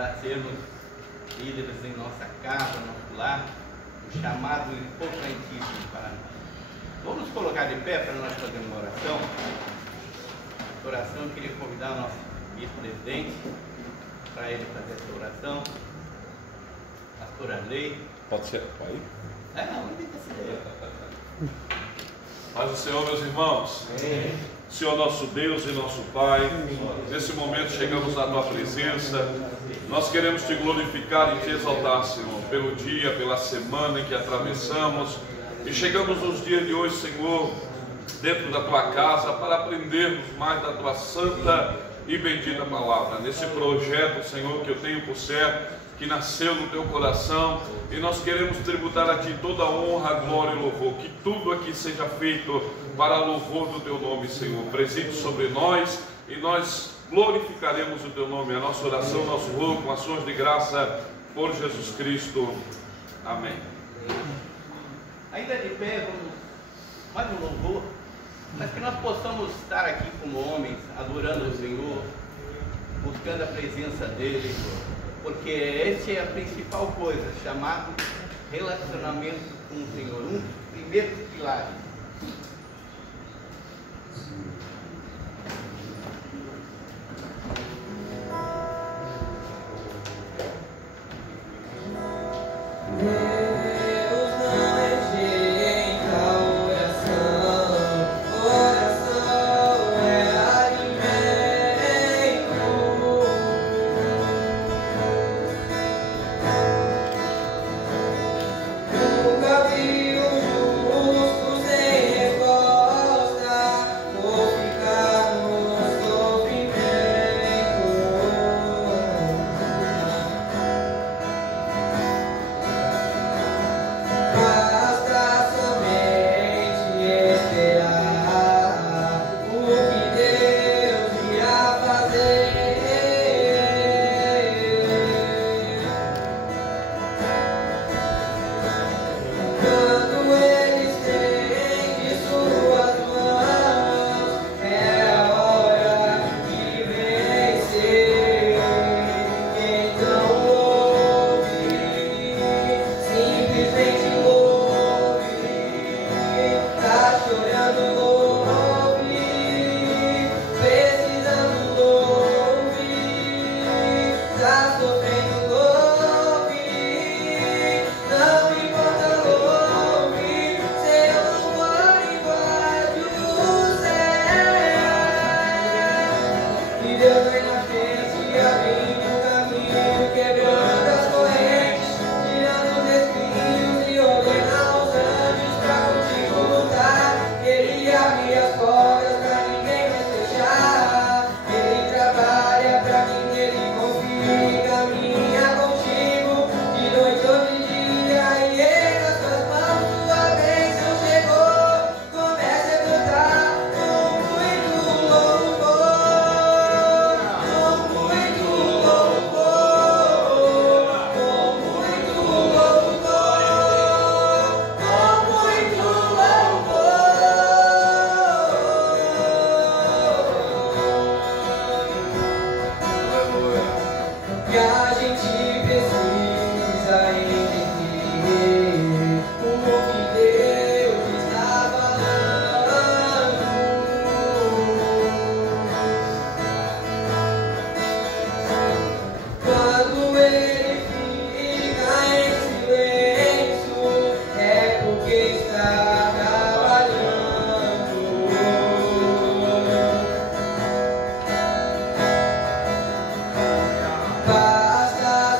para sermos líderes em nossa casa, nosso lar, um chamado importantíssimo para nós. Vamos colocar de pé para nós fazermos uma oração. Essa oração eu queria convidar o nosso vice-presidente para ele fazer essa oração. Pastor Arley. Pode ser? Pode? Não tem que ser. Paz do Senhor, meus irmãos. Senhor nosso Deus e nosso Pai, nesse momento chegamos na Tua presença. Nós queremos Te glorificar e Te exaltar, Senhor, pelo dia, pela semana em que atravessamos. E chegamos nos dias de hoje, Senhor, dentro da Tua casa, para aprendermos mais da Tua santa e bendita palavra. Nesse projeto, Senhor, que eu tenho por certo, que nasceu no Teu coração, e nós queremos tributar a Ti toda a honra, glória e louvor. Que tudo aqui seja feito para louvor do Teu nome, Senhor. Preside sobre nós e nós glorificaremos o Teu nome. A nossa oração, nosso rogo, com ações de graça por Jesus Cristo. Amém. Ainda de pé, vamos mais um louvor, mas que nós possamos estar aqui como homens, adorando o Senhor, buscando a presença dEle, porque essa é a principal coisa, chamado relacionamento com o Senhor, um dos primeiros pilares. Basta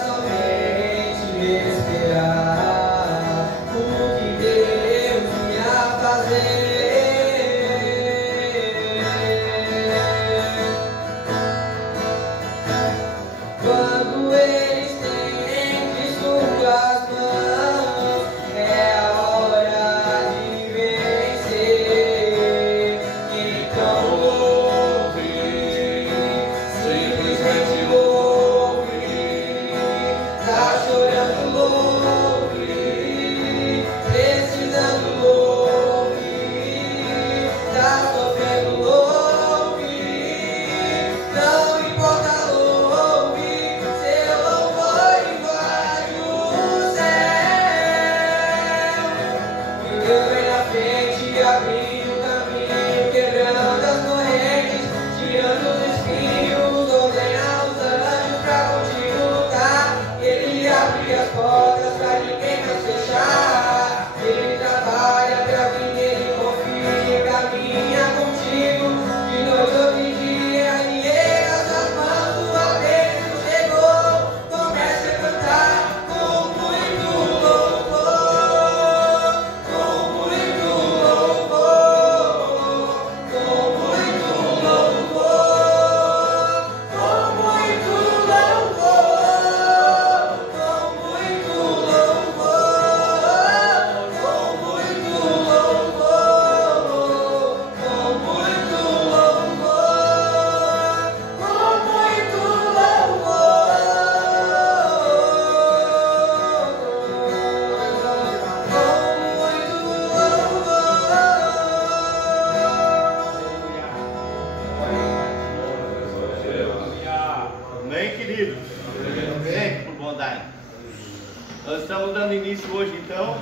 Nós estamos dando início hoje, então,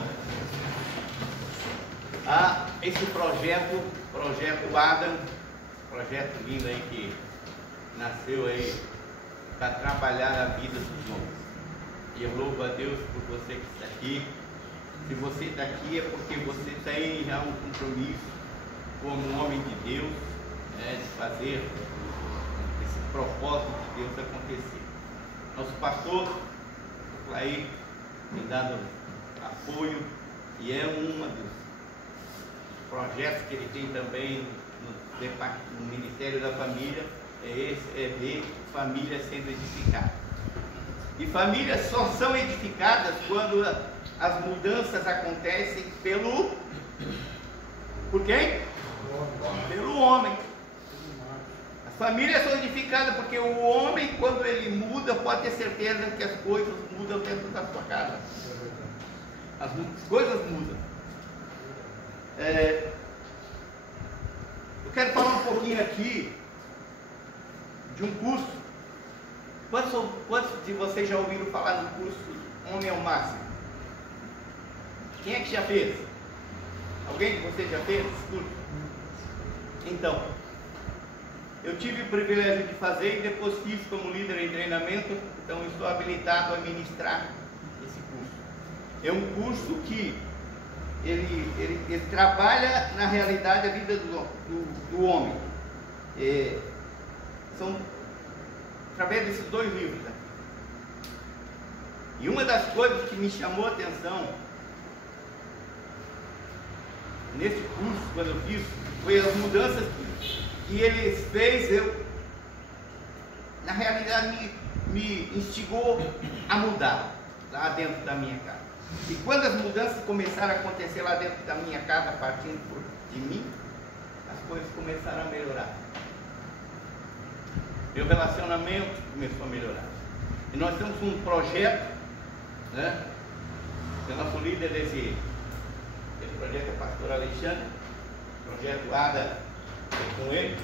a esse projeto Adam, projeto lindo aí que nasceu aí para trabalhar a vida dos homens. E eu louvo a Deus por você que está aqui. Se você está aqui é porque você tem já um compromisso como um homem de Deus, né, de fazer esse propósito de Deus acontecer. Nosso pastor, o Clay, tem dado apoio e é um dos projetos que ele tem também no Ministério da Família, é ver famílias sendo edificadas. E famílias só são edificadas quando as mudanças acontecem por quem? Pelo homem. As famílias são edificadas porque o homem, quando ele muda, pode ter certeza que as coisas mudam dentro da sua casa. As coisas mudam. Eu quero falar um pouquinho aqui de um curso. Quantos de vocês já ouviram falar no curso Homem ao Máximo? Quem é que já fez? Alguém de vocês já fez esse curso? Então, eu tive o privilégio de fazer e depois fiz como líder em treinamento, então estou habilitado a ministrar esse curso. É um curso que ele trabalha na realidade a vida do homem. São através desses dois livros aqui. E uma das coisas que me chamou a atenção nesse curso, quando eu fiz, foi as mudanças que ele fez. Na realidade, me instigou a mudar lá dentro da minha casa. E quando as mudanças começaram a acontecer lá dentro da minha casa, partindo de mim, as coisas começaram a melhorar. Meu relacionamento começou a melhorar. E nós temos um projeto, né? O nosso líder desse projeto é o pastor Alexandre. O projeto ADA é com ele.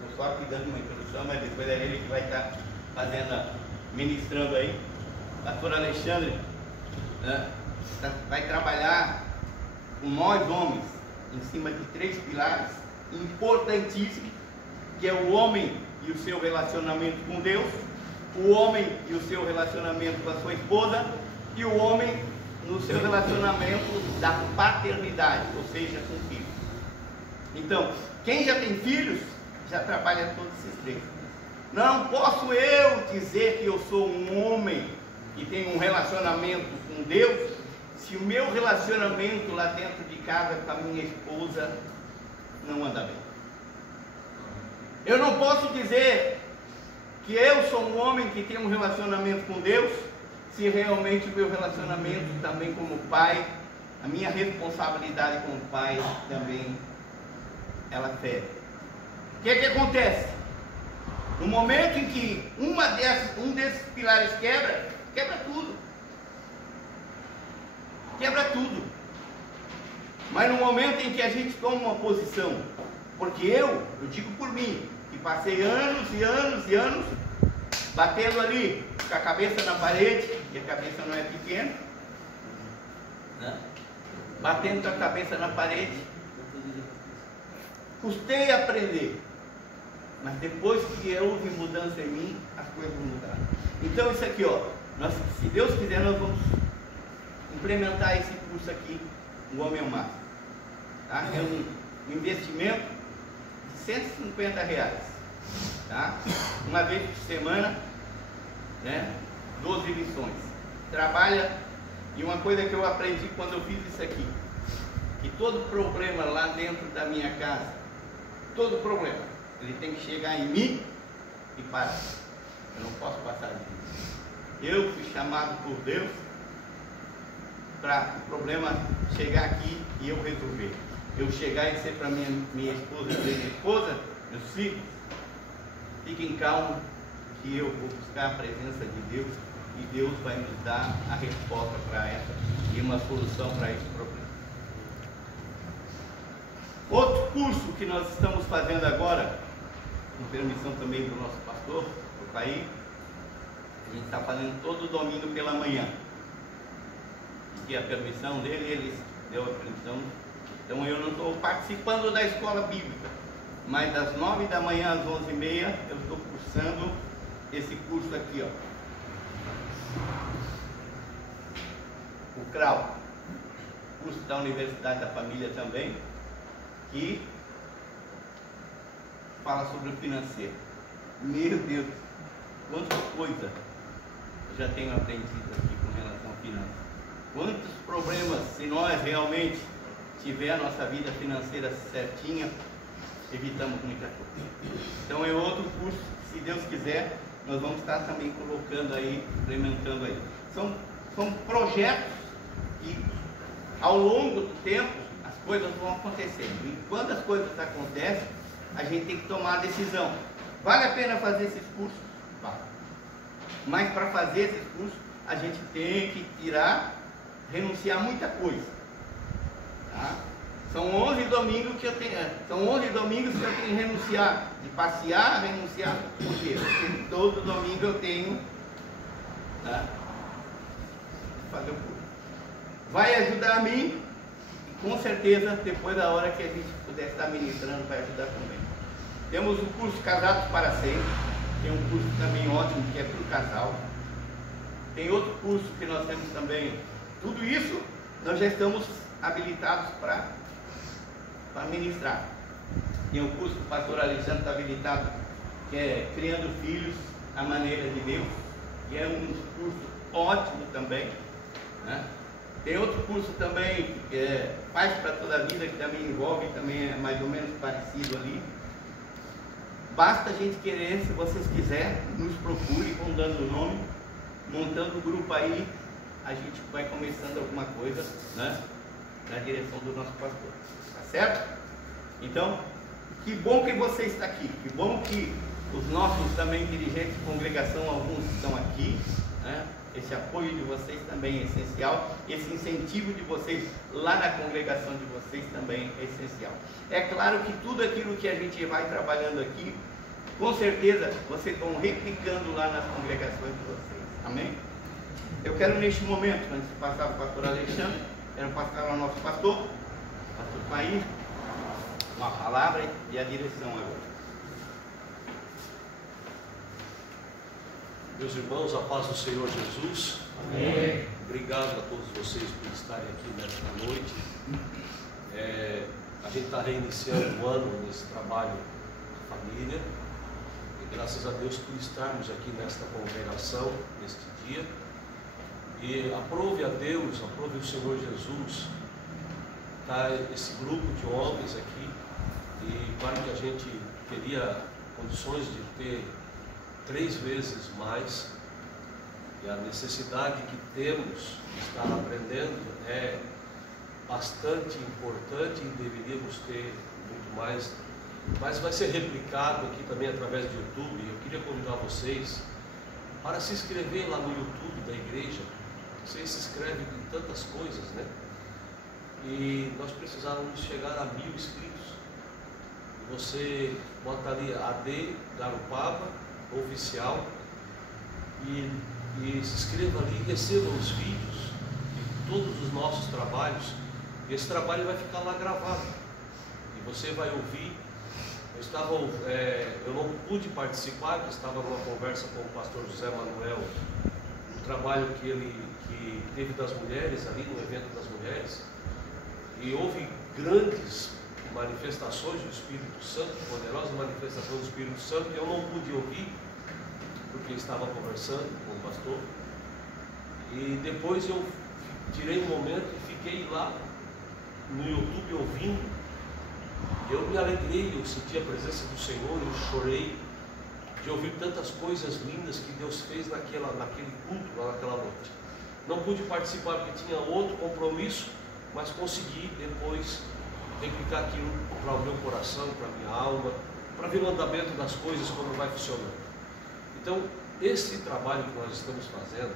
Estou só aqui dando uma introdução, mas depois é ele que vai estar ministrando aí. O pastor Alexandre, né, vai trabalhar com nós homens em cima de 3 pilares importantíssimos, que é o homem e o seu relacionamento com Deus, o homem e o seu relacionamento com a sua esposa, e o homem no seu relacionamento da paternidade, ou seja, com filhos. Então, quem já tem filhos, já trabalha todos esses 3. Não posso eu dizer que eu sou um homem que tem um relacionamento com Deus, se o meu relacionamento lá dentro de casa com a minha esposa não anda bem. Eu não posso dizer que eu sou um homem que tem um relacionamento com Deus, se realmente o meu relacionamento também como pai, a minha responsabilidade como pai também, ela fere. O que é que acontece? No momento em que um desses pilares quebra tudo. Quebra tudo. Mas no momento em que a gente toma uma posição, porque eu digo por mim, que passei anos e anos e anos batendo ali com a cabeça na parede, e a cabeça não é pequena, né? Batendo com a cabeça na parede, custei a aprender, mas depois que houve mudança em mim, as coisas mudaram. Então isso aqui, ó, se Deus quiser, nós vamos implementar esse curso aqui, o Homem ao Máximo, tá? É um investimento de R$150, tá? Uma vez por semana, né? 12 lições. Trabalha. E uma coisa que eu aprendi quando eu fiz isso aqui, que todo problema lá dentro da minha casa, todo problema, ele tem que chegar em mim e parar. Eu não posso passar disso. Eu fui chamado por Deus para o problema chegar aqui e eu resolver. Eu chegar e dizer para minha esposa, minha esposa, meus filhos, fiquem calmos que eu vou buscar a presença de Deus e Deus vai nos dar a resposta para essa e uma solução para esse problema. Outro curso que nós estamos fazendo agora, com permissão também do nosso pastor, do Clay, a gente está fazendo todo domingo pela manhã. que a permissão dele, ele deu a permissão. Então eu não estou participando da escola bíblica, mas das 9 da manhã às 11h30 eu estou cursando esse curso aqui, ó. O CRAU, curso da Universidade da Família também, que fala sobre o financeiro. Meu Deus, quanta coisa eu já tenho aprendido aqui com relação ao finanças. Quantos problemas, se nós realmente tiver a nossa vida financeira certinha, evitamos muita coisa. Então é outro curso, se Deus quiser, nós vamos estar também colocando aí, implementando aí. São projetos que ao longo do tempo as coisas vão acontecendo. E quando as coisas acontecem, a gente tem que tomar a decisão. Vale a pena fazer esses cursos? Vale. Mas para fazer esses cursos, a gente tem que renunciar a muita coisa. Tá? São 11 domingos que eu tenho que renunciar, de passear, renunciar, por quê? Porque todo domingo eu tenho, tá, de fazer o curso. Vai ajudar a mim, e com certeza, depois da hora que a gente puder estar ministrando, vai ajudar também. Temos o curso Casados para Sempre, tem um curso também ótimo que é para o casal. Tem outro curso que nós temos também. Tudo isso nós já estamos habilitados para ministrar. Tem o curso que o pastor Alexandre está habilitado, que é Criando Filhos à Maneira de Deus, que é um curso ótimo também, né? Tem outro curso também, que é Paz para Toda a Vida, que também envolve, também é mais ou menos parecido ali. Basta a gente querer, se vocês quiserem, nos procure, vão dando o nome, montando o grupo aí, a gente vai começando alguma coisa, né, na direção do nosso pastor, tá certo? Então, que bom que você está aqui, que bom que os nossos também dirigentes de congregação, alguns estão aqui, né? Esse apoio de vocês também é essencial, esse incentivo de vocês lá na congregação de vocês também é essencial. É claro que tudo aquilo que a gente vai trabalhando aqui, com certeza vocês vão replicando lá nas congregações de vocês, amém? Eu quero neste momento, antes de passar para o pastor Alexandre, quero passar ao nosso pastor Fair, uma palavra e a direção agora. Meus irmãos, a paz do Senhor Jesus. Amém. Obrigado a todos vocês por estarem aqui nesta noite. A gente está reiniciando o ano nesse trabalho de família. E graças a Deus por estarmos aqui nesta congregação, neste dia. E aprove a Deus, aprove o Senhor Jesus, tá, esse grupo de homens aqui. E claro que a gente teria condições de ter 3 vezes mais, e a necessidade que temos de estar aprendendo é bastante importante e deveríamos ter muito mais, mas vai ser replicado aqui também através do YouTube. Eu queria convidar vocês para se inscrever lá no YouTube da igreja. Vocês se inscrevem em tantas coisas, né? E nós precisávamos chegar a 1000 inscritos. E você bota ali AD Garopaba Oficial e se inscreva ali e receba os vídeos de todos os nossos trabalhos. E esse trabalho vai ficar lá gravado e você vai ouvir. Eu não pude participar, porque estava numa conversa com o pastor José Manuel, um trabalho que teve das mulheres ali no evento das mulheres, e houve grandes manifestações do Espírito Santo, poderosas manifestações do Espírito Santo, que eu não pude ouvir, porque estava conversando com o pastor. E depois eu tirei um momento e fiquei lá no YouTube ouvindo. Eu me alegrei, eu senti a presença do Senhor, eu chorei de ouvir tantas coisas lindas que Deus fez naquele culto, lá naquela noite. Não pude participar porque tinha outro compromisso, mas consegui depois replicar aquilo para o meu coração, para a minha alma, para ver o andamento das coisas, como vai funcionando. Então, esse trabalho que nós estamos fazendo,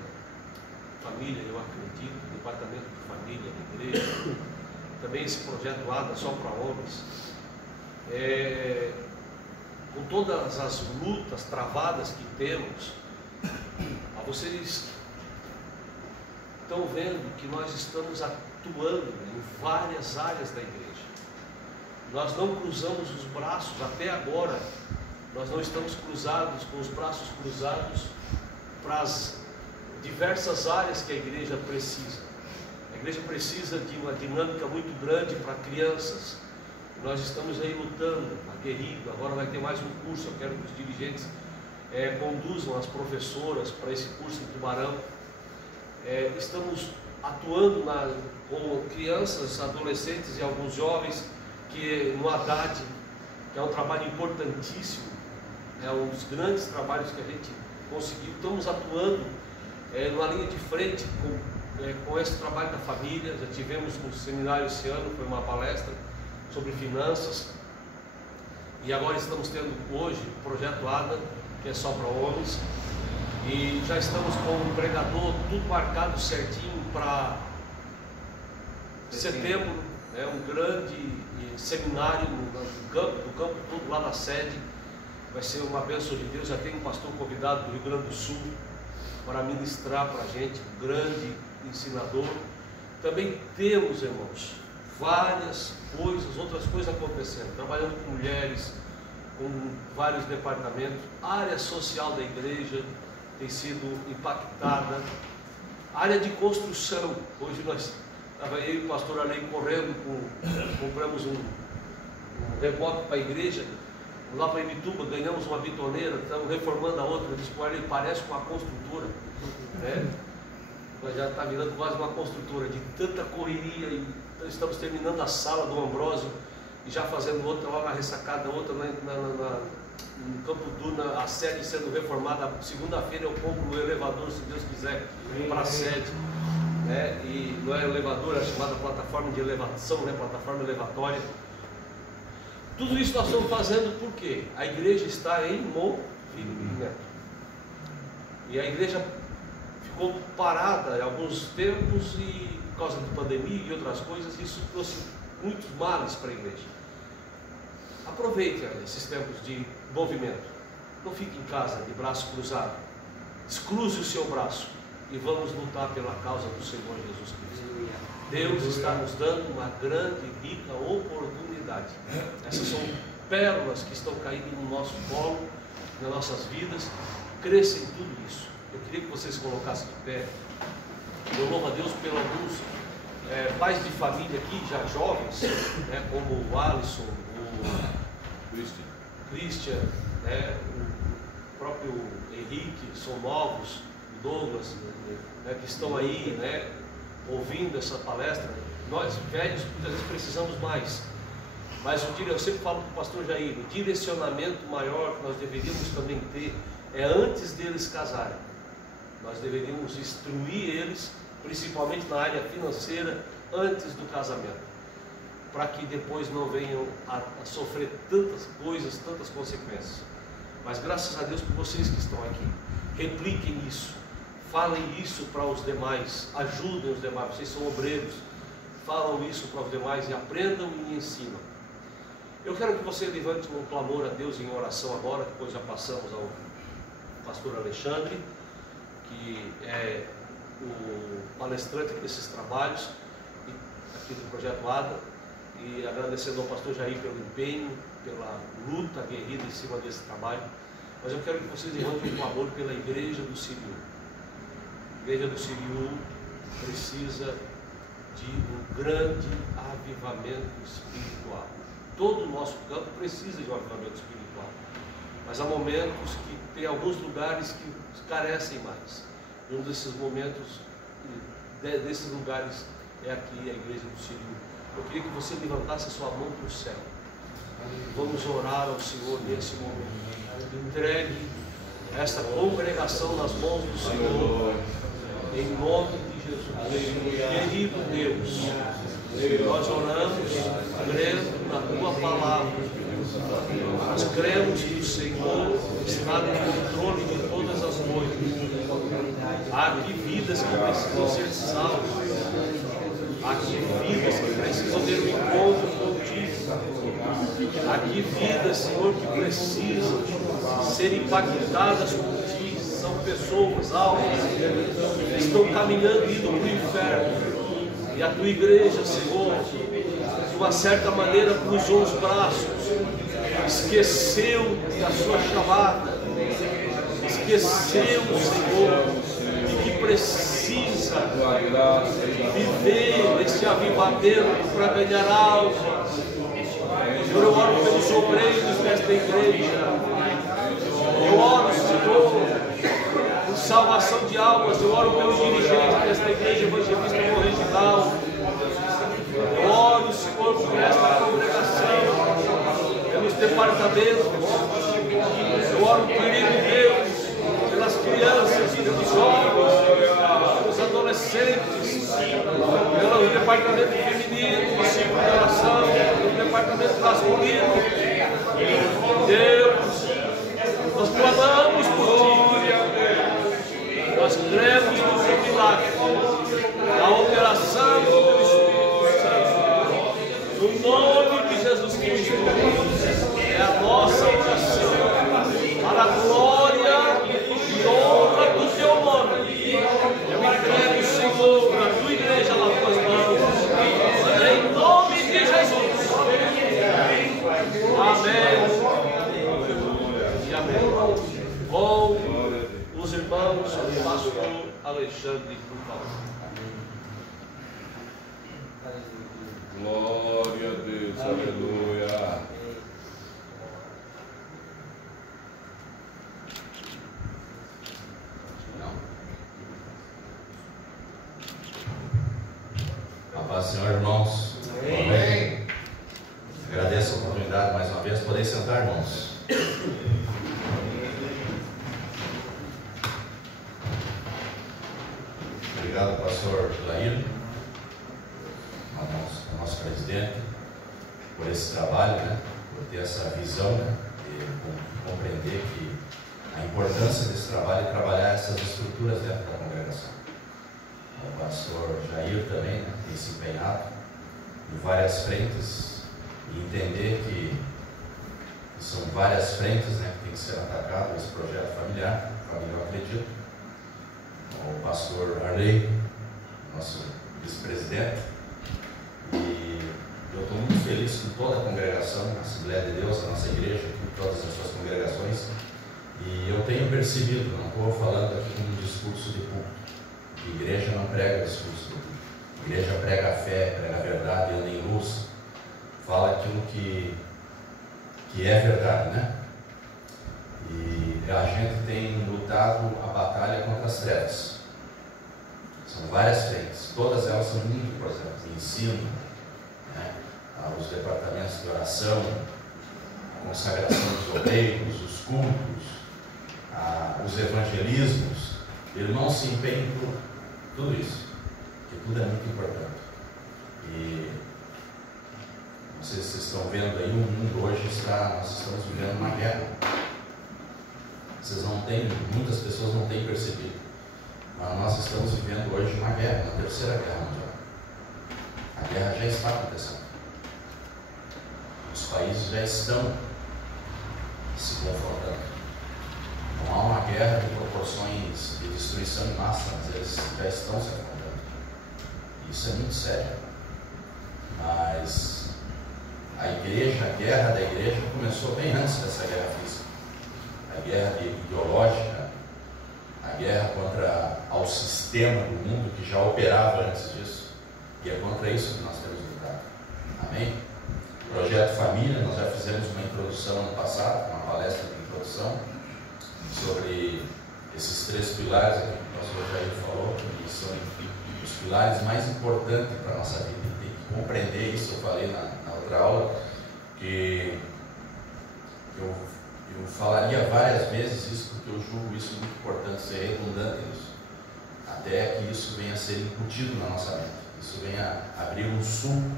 família, eu acredito, departamento de família, da igreja, também esse projeto ADA só para homens, com todas as lutas travadas que temos, a vocês estão vendo que nós estamos atuando em várias áreas da igreja. Nós não cruzamos os braços, até agora, nós não estamos cruzados, com os braços cruzados para as diversas áreas que a igreja precisa. A igreja precisa de uma dinâmica muito grande para crianças. Nós estamos aí lutando, aguerrido. Agora vai ter mais um curso. Eu quero que os dirigentes conduzam as professoras para esse curso em Tubarão. Estamos atuando com crianças, adolescentes e alguns jovens que no Haddad, que é um trabalho importantíssimo, é um dos grandes trabalhos que a gente conseguiu. Estamos atuando numa linha de frente com esse trabalho da família. Já tivemos um seminário esse ano, foi uma palestra sobre finanças, e agora estamos tendo hoje o projeto Adam, que é só para homens, e já estamos com o pregador tudo marcado certinho para setembro, um grande seminário no campo todo lá na sede. Vai ser uma bênção de Deus. Já tem um pastor convidado do Rio Grande do Sul para ministrar para a gente, um grande ensinador. Também temos, irmãos, várias coisas, outras coisas acontecendo, trabalhando com mulheres, com vários departamentos. A área social da igreja tem sido impactada. A área de construção, hoje nós estava eu e o pastor Além correndo, compramos um reboque para a igreja, lá para Ibituba, ganhamos uma bitoneira, estamos reformando a outra. Eu disse para ele, parece com uma construtora, né? Mas já está virando quase uma construtora, de tanta correria. E estamos terminando a sala do Ambrósio e já fazendo outra lá na ressacada, outra no Campo Duna, a sede sendo reformada. Segunda-feira eu compro o elevador, se Deus quiser, para a sede. E não é elevador, é chamada plataforma de elevação, plataforma elevatória. Tudo isso nós estamos fazendo porque a igreja está em movimento. E a igreja ficou parada em alguns tempos e por causa de pandemia e outras coisas, isso trouxe muitos males para a igreja. Aproveite esses tempos de movimento. Não fique em casa de braço cruzado. Descruze o seu braço e vamos lutar pela causa do Senhor Jesus Cristo. Deus está nos dando uma grande e rica oportunidade. Essas são pérolas que estão caindo no nosso colo, nas nossas vidas. Cresça em tudo isso. Eu queria que vocês se colocassem de pé. Eu louvo a Deus pelos alguns pais de família aqui, já jovens, como o Alisson, o Christian, o próprio Henrique, são novos, o Douglas, que estão aí, ouvindo essa palestra. Nós, velhos, muitas vezes precisamos mais. Mas eu sempre falo para o pastor Jair, o direcionamento maior que nós deveríamos também ter é antes deles casarem. Nós deveríamos instruir eles, principalmente na área financeira, antes do casamento, para que depois não venham a sofrer tantas coisas, tantas consequências. Mas graças a Deus por vocês que estão aqui, repliquem isso, falem isso para os demais, ajudem os demais. Vocês são obreiros, falam isso para os demais e aprendam e ensinam. Eu quero que você levante um clamor a Deus em oração agora. Depois já passamos ao pastor Alexandre, que é o palestrante desses trabalhos aqui do Projeto ADA, e agradecendo ao pastor Jair pelo empenho, pela luta aguerrida em cima desse trabalho. Mas eu quero que vocês levantem um clamor pela igreja do Siriu. A igreja do Siriu precisa de um grande avivamento espiritual. Todo o nosso campo precisa de um avivamento espiritual, mas há momentos que tem alguns lugares que carecem mais. Um desses momentos, desses lugares, é aqui a igreja do Siriu. Eu queria que você levantasse a sua mão para o céu. Vamos orar ao Senhor nesse momento. Entregue essa congregação nas mãos do Senhor, em nome de Jesus. Querido Deus, nós oramos crendo na Tua palavra. Nós cremos que o Senhor está no controle de todas as coisas. Há aqui vidas que precisam ser salvas. Há aqui vidas que precisam ter um encontro contigo. Há aqui vidas, Senhor, que precisam ser impactadas por Ti. São pessoas, almas, que estão caminhando e indo para o inferno. E a tua igreja, Senhor, de uma certa maneira cruzou os braços, esqueceu da sua chamada, esqueceu, Senhor, de que precisa viver esse avivamento para ganhar almas. Senhor, eu oro pelos obreiros desta igreja, eu oro, Senhor, por salvação de almas, eu oro pelos dirigentes desta igreja evangelista regional, eu oro, Senhor, por esta congregação, pelos departamentos, eu oro, querido Deus, pelas crianças, pelos jovens, pelos adolescentes, pelo departamento feminino, de oração, pelo departamento masculino. Deus, nós clamamos por Ti, nós cremos no Teu milagre, na operação do Teu Espírito Santo, no nome de Jesus Cristo. É a nossa oração, para a glória e honra do Teu nome. Eu entrego, Senhor, a Tua igreja nas Tuas mãos, em nome de Jesus. Amém. E amém. Com os irmãos, o pastor Alexandre, por favor. Glória a Deus, aleluia. A paz do Senhor, irmãos. Amém. Agradeço a oportunidade mais uma vez. Podem sentar, irmãos. Obrigado, pastor Laír, nosso presidente, por esse trabalho, né? Por ter essa visão, né? E compreender que a importância desse trabalho é trabalhar essas estruturas dentro da congregação. O pastor Jair também, né, tem se empenhado em várias frentes e entender que são várias frentes, né, que tem que ser atacado esse projeto familiar, eu acredito. O pastor Arley, nosso vice-presidente, e eu estou muito feliz com toda a congregação, a Assembleia de Deus, a nossa igreja, com todas as suas congregações, e eu tenho percebido, não estou falando aqui como um discurso de público, a igreja não prega discurso de público, a igreja prega a fé, prega a verdade, anda em luz, fala aquilo que é verdade, né? E a gente tem lutado a batalha contra as trevas. São várias frentes, todas elas são muito importantes. O ensino, né? Os departamentos de oração, a consagração dos obreiros, os cultos, os evangelismos. Irmãos, se empenhem por tudo isso, que tudo é muito importante. E não sei se vocês estão vendo aí, o mundo hoje nós estamos vivendo uma guerra. Muitas pessoas não têm percebido, mas nós estamos vivendo hoje uma guerra, uma terceira guerra mundial. A guerra já está acontecendo. Os países já estão se confrontando. Não há uma guerra de proporções de destruição em massa, mas eles já estão se confrontando. Isso é muito sério. Mas a guerra da igreja começou bem antes dessa guerra física. A guerra ideológica, a guerra contra ao sistema do mundo que já operava antes disso, e é contra isso que nós temos lutado. Amém? Projeto Família, nós já fizemos uma introdução ano passado, uma palestra de introdução, sobre esses 3 pilares que o pastor Jair falou, que são os pilares mais importantes para a nossa vida. Tem que compreender isso. Eu falei na outra aula, que eu falaria várias vezes isso, porque eu julgo isso muito importante, ser redundante nisso, até que isso venha a ser incutido na nossa mente, isso venha a abrir um sulco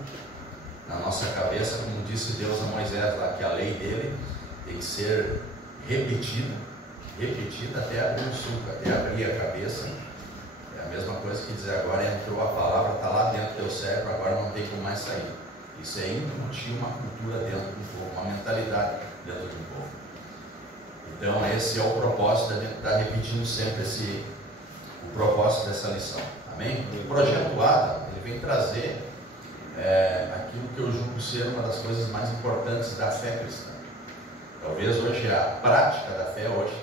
na nossa cabeça, como disse Deus a Moisés lá, que a lei dele tem que ser repetida até abrir um sulco, até abrir a cabeça. É a mesma coisa que dizer, agora entrou a palavra, está lá dentro do teu cérebro, agora não tem como mais sair. Isso é incutir uma cultura dentro do povo, uma mentalidade dentro do povo. Então esse é o propósito da gente estar repetindo sempre o propósito dessa lição. Amém? O projeto Adam, ele vem trazer aquilo que eu julgo ser uma das coisas mais importantes da fé cristã. Talvez hoje a prática da fé hoje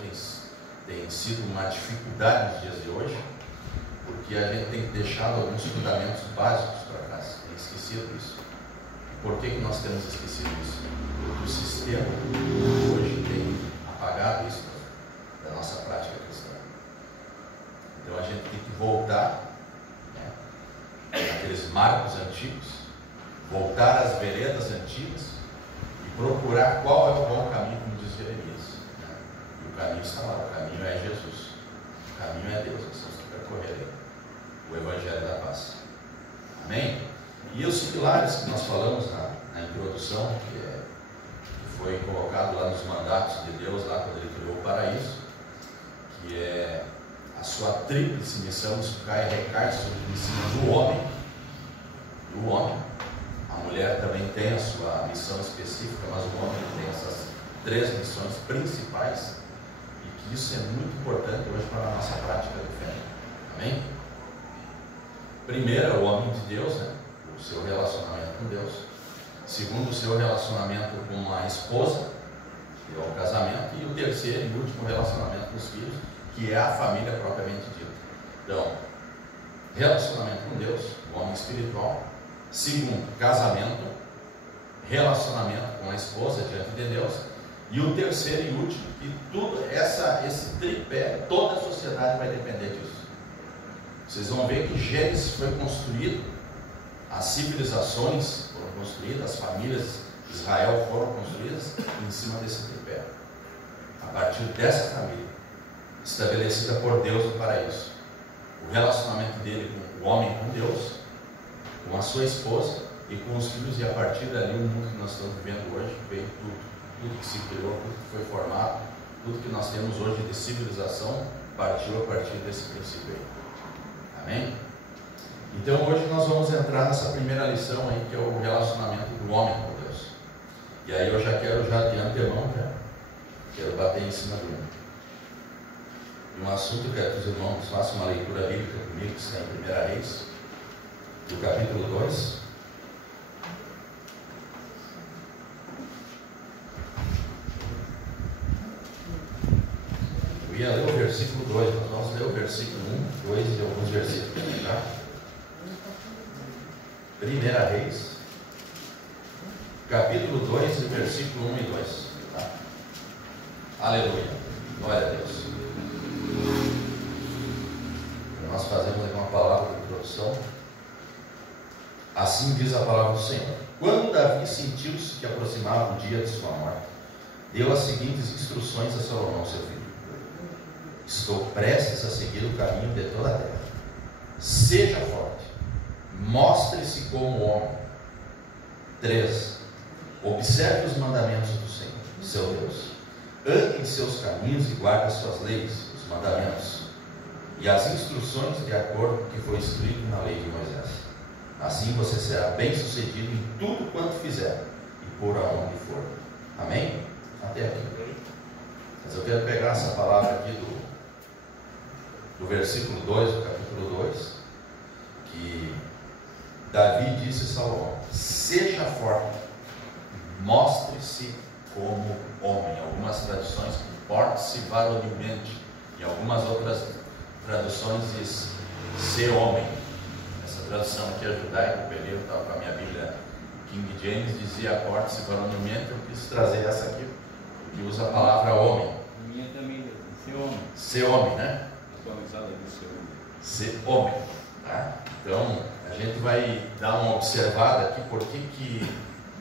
tem sido uma dificuldade nos dias de hoje, porque a gente tem deixado alguns fundamentos básicos para trás, tem esquecido isso. Por que nós temos esquecido isso? Porque o sistema hoje tem apagado isso da nossa prática cristã. Então a gente tem que voltar, aqueles marcos antigos, voltar às veredas antigas e procurar qual é o bom caminho, como diz Jeremias. E o caminho está lá, o caminho é Jesus, o caminho é Deus, nós temos que percorrer o Evangelho da Paz. Amém? E os pilares que nós falamos na introdução, que foi colocado lá nos mandatos de Deus, lá quando Ele criou o paraíso, que é a sua tríplice missão, isso recai sobre em cima do homem. A mulher também tem a sua missão específica, mas o homem tem essas 3 missões principais, e que isso é muito importante hoje para a nossa prática de fé. Amém? Primeiro, o homem de Deus, o seu relacionamento com Deus. Segundo, o seu relacionamento com a esposa, que é o casamento. E o terceiro e último, relacionamento com os filhos, que é a família propriamente dita. Então, relacionamento com Deus, o homem espiritual. Segundo, casamento, relacionamento com a esposa diante de Deus. E o terceiro e último, que tudo, esse tripé, toda a sociedade vai depender disso. Vocês vão ver que Gênesis foi construído, as civilizações foram construídas, as famílias de Israel foram construídas em cima desse tripé. A partir dessa família, estabelecida por Deus no paraíso. O relacionamento dele com o homem com Deus, com a sua esposa e com os filhos, e a partir dali o mundo que nós estamos vivendo hoje, veio tudo que se criou, tudo que foi formado, tudo que nós temos hoje de civilização, partiu a partir desse princípio aí. Amém? Então hoje nós vamos entrar nessa primeira lição aí, que é o relacionamento do homem com Deus. E aí eu já quero, de antemão, quero bater em cima de um assunto que os irmãos façam uma leitura bíblica comigo, que está em 1 Reis, do capítulo 2. Eu ia ler o versículo 2, nós vamos ler o versículo 1, 2 e alguns versículos, tá? 1 Reis, capítulo 2, versículo 1 e 2, tá? Aleluia, glória a Deus. Nós fazemos aqui uma palavra de introdução. Assim diz a palavra do Senhor. Quando Davi sentiu-se que aproximava o dia de sua morte, deu as seguintes instruções a Salomão, seu filho: estou prestes a seguir o caminho de toda a terra. Seja forte, mostre-se como homem. 3. Observe os mandamentos do Senhor, seu Deus. Ande em seus caminhos e guarde as suas leis, os mandamentos e as instruções de acordo com o que foi escrito na lei de Moisés. Assim você será bem sucedido em tudo quanto fizer e por aonde for. Amém? Até aqui. Mas eu quero pegar essa palavra aqui do versículo 2, do capítulo 2, que Davi disse a Salomão: seja forte, mostre-se como homem. Algumas traduções, porte-se varonilmente, e algumas outras traduções diz ser homem. Essa tradução aqui é judaica, eu peguei, eu estava com a minha Bíblia King James, dizia porte-se varonilmente. Eu quis trazer essa aqui, que usa a palavra homem. A minha também, ser homem. Ser homem, né? Atualizada de ser homem. Ser homem, tá? Então a gente vai dar uma observada aqui, por que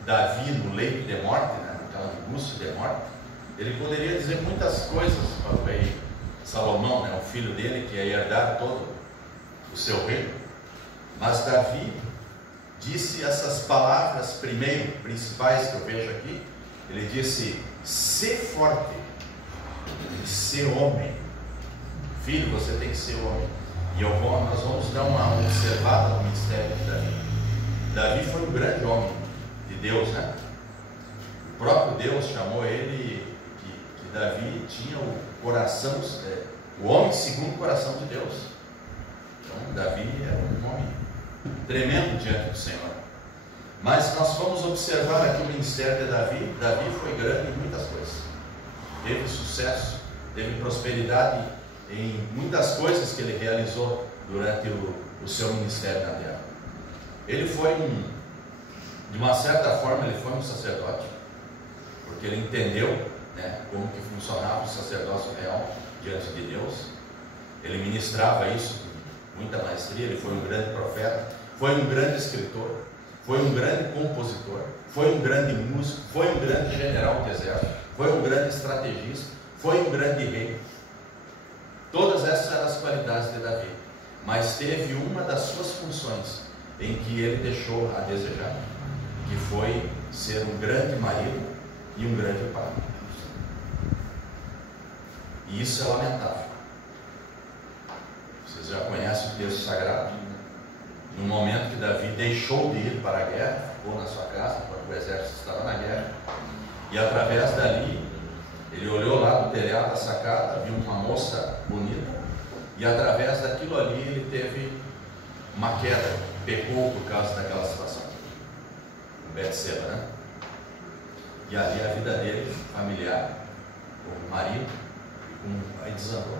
Davi, no leito de morte, né, naquela angústia de morte, ele poderia dizer muitas coisas para o rei Salomão, né, o filho dele, que ia herdar todo o seu reino. Mas Davi disse essas palavras primeiro, principais, que eu vejo aqui. Ele disse: ser forte e ser homem. Filho, você tem que ser homem. E nós vamos dar uma observada no ministério de Davi. Davi foi um grande homem de Deus, né? O próprio Deus chamou ele, que Davi tinha o coração, o homem segundo o coração de Deus. Então Davi era um homem tremendo diante do Senhor. Mas nós vamos observar aqui o ministério de Davi. Davi foi grande em muitas coisas. Teve sucesso, teve prosperidade em muitas coisas que ele realizou durante o seu ministério na terra. Ele foi de uma certa forma, ele foi um sacerdote, porque ele entendeu, né, como que funcionava o sacerdócio real diante de Deus. Ele ministrava isso com muita maestria. Ele foi um grande profeta, foi um grande escritor, foi um grande compositor, foi um grande músico, foi um grande general de exército, foi um grande estrategista, foi um grande rei. Todas essas eram as qualidades de Davi, mas teve uma das suas funções em que ele deixou a desejar, que foi ser um grande marido e um grande pai. E isso é lamentável. Vocês já conhecem o texto sagrado? No momento que Davi deixou de ir para a guerra, ficou na sua casa, quando o exército estava na guerra, e através dali, ele olhou lá do telhado da sacada, viu uma moça bonita, e através daquilo ali ele teve uma queda, pecou por causa daquela situação, com Betseba, né? E ali a vida dele, familiar, como marido, aí desandou.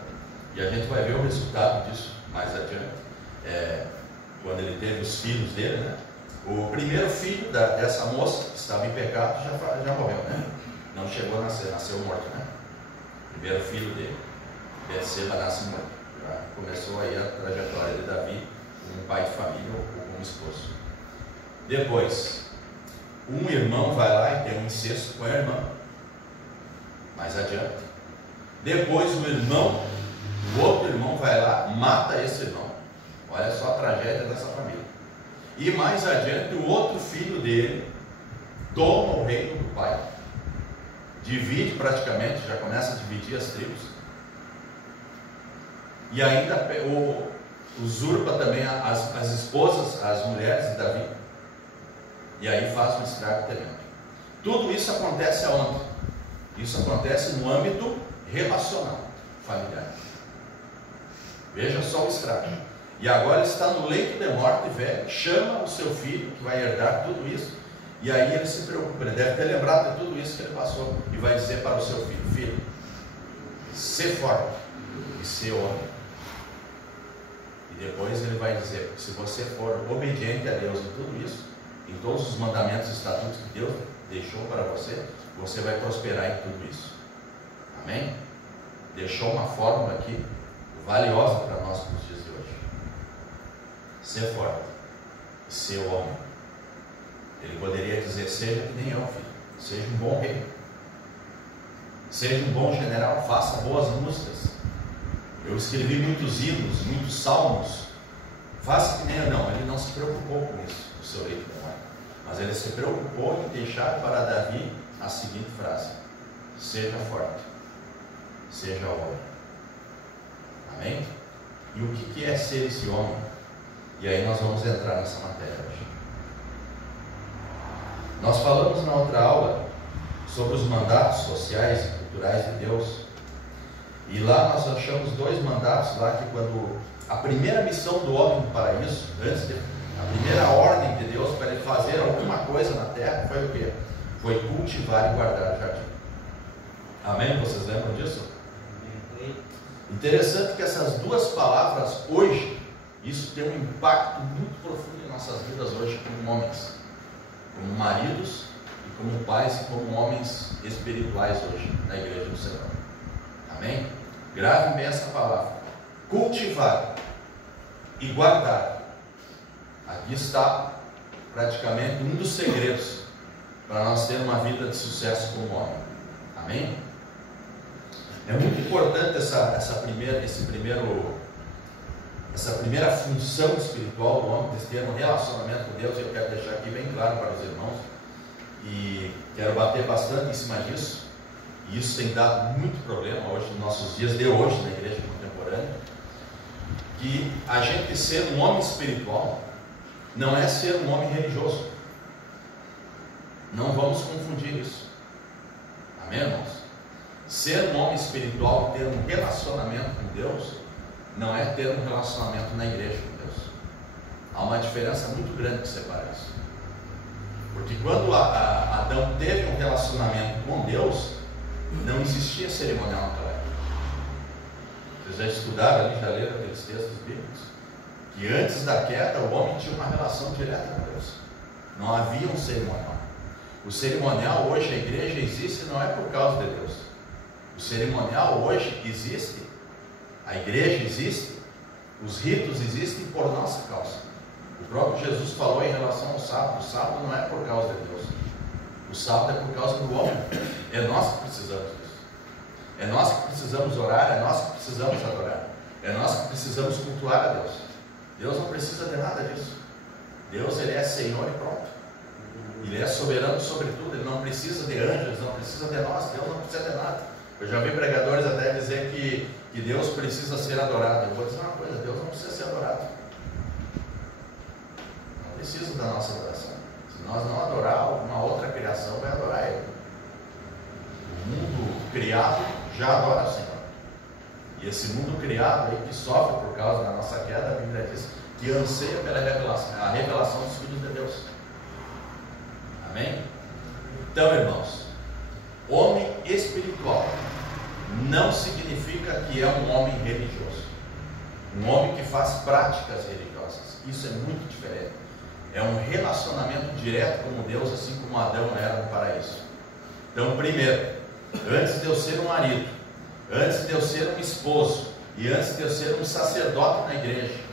E a gente vai ver o resultado disso mais adiante, quando ele teve os filhos dele, né? O primeiro filho dessa moça que estava em pecado já morreu, né? Não chegou a nascer, nasceu morto, né? Primeiro filho dele, Betseba, nasce morto. Já começou aí a trajetória de Davi como pai de família ou como esposo. Depois, um irmão vai lá e tem um incesto com a irmã. Mais adiante. Depois o outro irmão vai lá, mata esse irmão. Olha só a tragédia dessa família. E mais adiante, o outro filho dele toma o reino do pai. Divide praticamente, já começa a dividir as tribos. E ainda usurpa também as esposas, as mulheres de Davi. E aí faz um estrago tremendo. Tudo isso acontece aonde? Isso acontece no âmbito relacional, familiar. Veja só o estrago. E agora ele está no leito de morte, velho, chama o seu filho, que vai herdar tudo isso, e aí ele se preocupa, ele deve ter lembrado de tudo isso que ele passou, e vai dizer para o seu filho: filho, ser forte e ser homem. E depois ele vai dizer: se você for obediente a Deus em tudo isso, em todos os mandamentos e estatutos que Deus deixou para você, você vai prosperar em tudo isso. Amém? Deixou uma fórmula aqui valiosa para nós nos dias de hoje. Ser forte, ser homem. Ele poderia dizer: seja que nem eu, filho, seja um bom rei, seja um bom general, faça boas músicas. Eu escrevi muitos hinos, muitos salmos. Faça que nem eu. Não, ele não se preocupou com isso, o seu leito de morte. Mas ele se preocupou em deixar para Davi a seguinte frase: seja forte, seja homem. Amém? E o que é ser esse homem? E aí nós vamos entrar nessa matéria hoje. Nós falamos na outra aula sobre os mandatos sociais e culturais de Deus. E lá nós achamos dois mandatos lá que, quando a primeira missão do homem no paraíso, a primeira ordem de Deus para ele fazer alguma coisa na terra foi o quê? Foi cultivar e guardar o jardim. Amém? Vocês lembram disso? Interessante que essas duas palavras hoje, isso tem um impacto muito profundo em nossas vidas hoje como homens, como maridos e como pais e como homens espirituais hoje na igreja do Senhor. Amém? Gravem bem essa palavra: cultivar e guardar. Aqui está praticamente um dos segredos para nós termos uma vida de sucesso como homem. Amém? É muito importante essa primeira função espiritual do homem, de ter um relacionamento com Deus. E eu quero deixar aqui bem claro para os irmãos, e quero bater bastante em cima disso. E isso tem dado muito problema hoje, nos nossos dias de hoje, na igreja contemporânea, que a gente ser um homem espiritual não é ser um homem religioso. Não vamos confundir isso. Amém, irmãos? Ser um homem espiritual, ter um relacionamento com Deus, não é ter um relacionamento na igreja com Deus. Há uma diferença muito grande que separa isso. Porque quando Adão teve um relacionamento com Deus, não existia cerimonial naquela época. Vocês já estudaram ali, já leram aqueles textos bíblicos? Que antes da queda, o homem tinha uma relação direta com Deus. Não havia um cerimonial. O cerimonial hoje, a igreja existe, não é por causa de Deus. O cerimonial hoje existe, a igreja existe, os ritos existem por nossa causa. O próprio Jesus falou em relação ao sábado: o sábado não é por causa de Deus, o sábado é por causa do homem. É nós que precisamos disso, é nós que precisamos orar, é nós que precisamos adorar, é nós que precisamos cultuar a Deus. Deus não precisa de nada disso. Deus, Ele é Senhor e pronto. Ele é soberano sobre tudo. Ele não precisa de anjos, não precisa de nós. Deus não precisa de nada. Eu já vi pregadores até dizer que Deus precisa ser adorado. Eu vou dizer uma coisa: Deus não precisa ser adorado. Não precisa da nossa adoração. Se nós não adorar, alguma outra criação vai adorar Ele. O mundo criado já adora o Senhor. E esse mundo criado aí, que sofre por causa da nossa queda, a Bíblia diz que anseia pela a revelação dos filhos de Deus. Amém? Então, irmãos, homem espiritual não significa que é um homem religioso, um homem que faz práticas religiosas. Isso é muito diferente. É um relacionamento direto com Deus, assim como Adão era no paraíso. Então, primeiro, antes de eu ser um marido, antes de eu ser um esposo e antes de eu ser um sacerdote na igreja,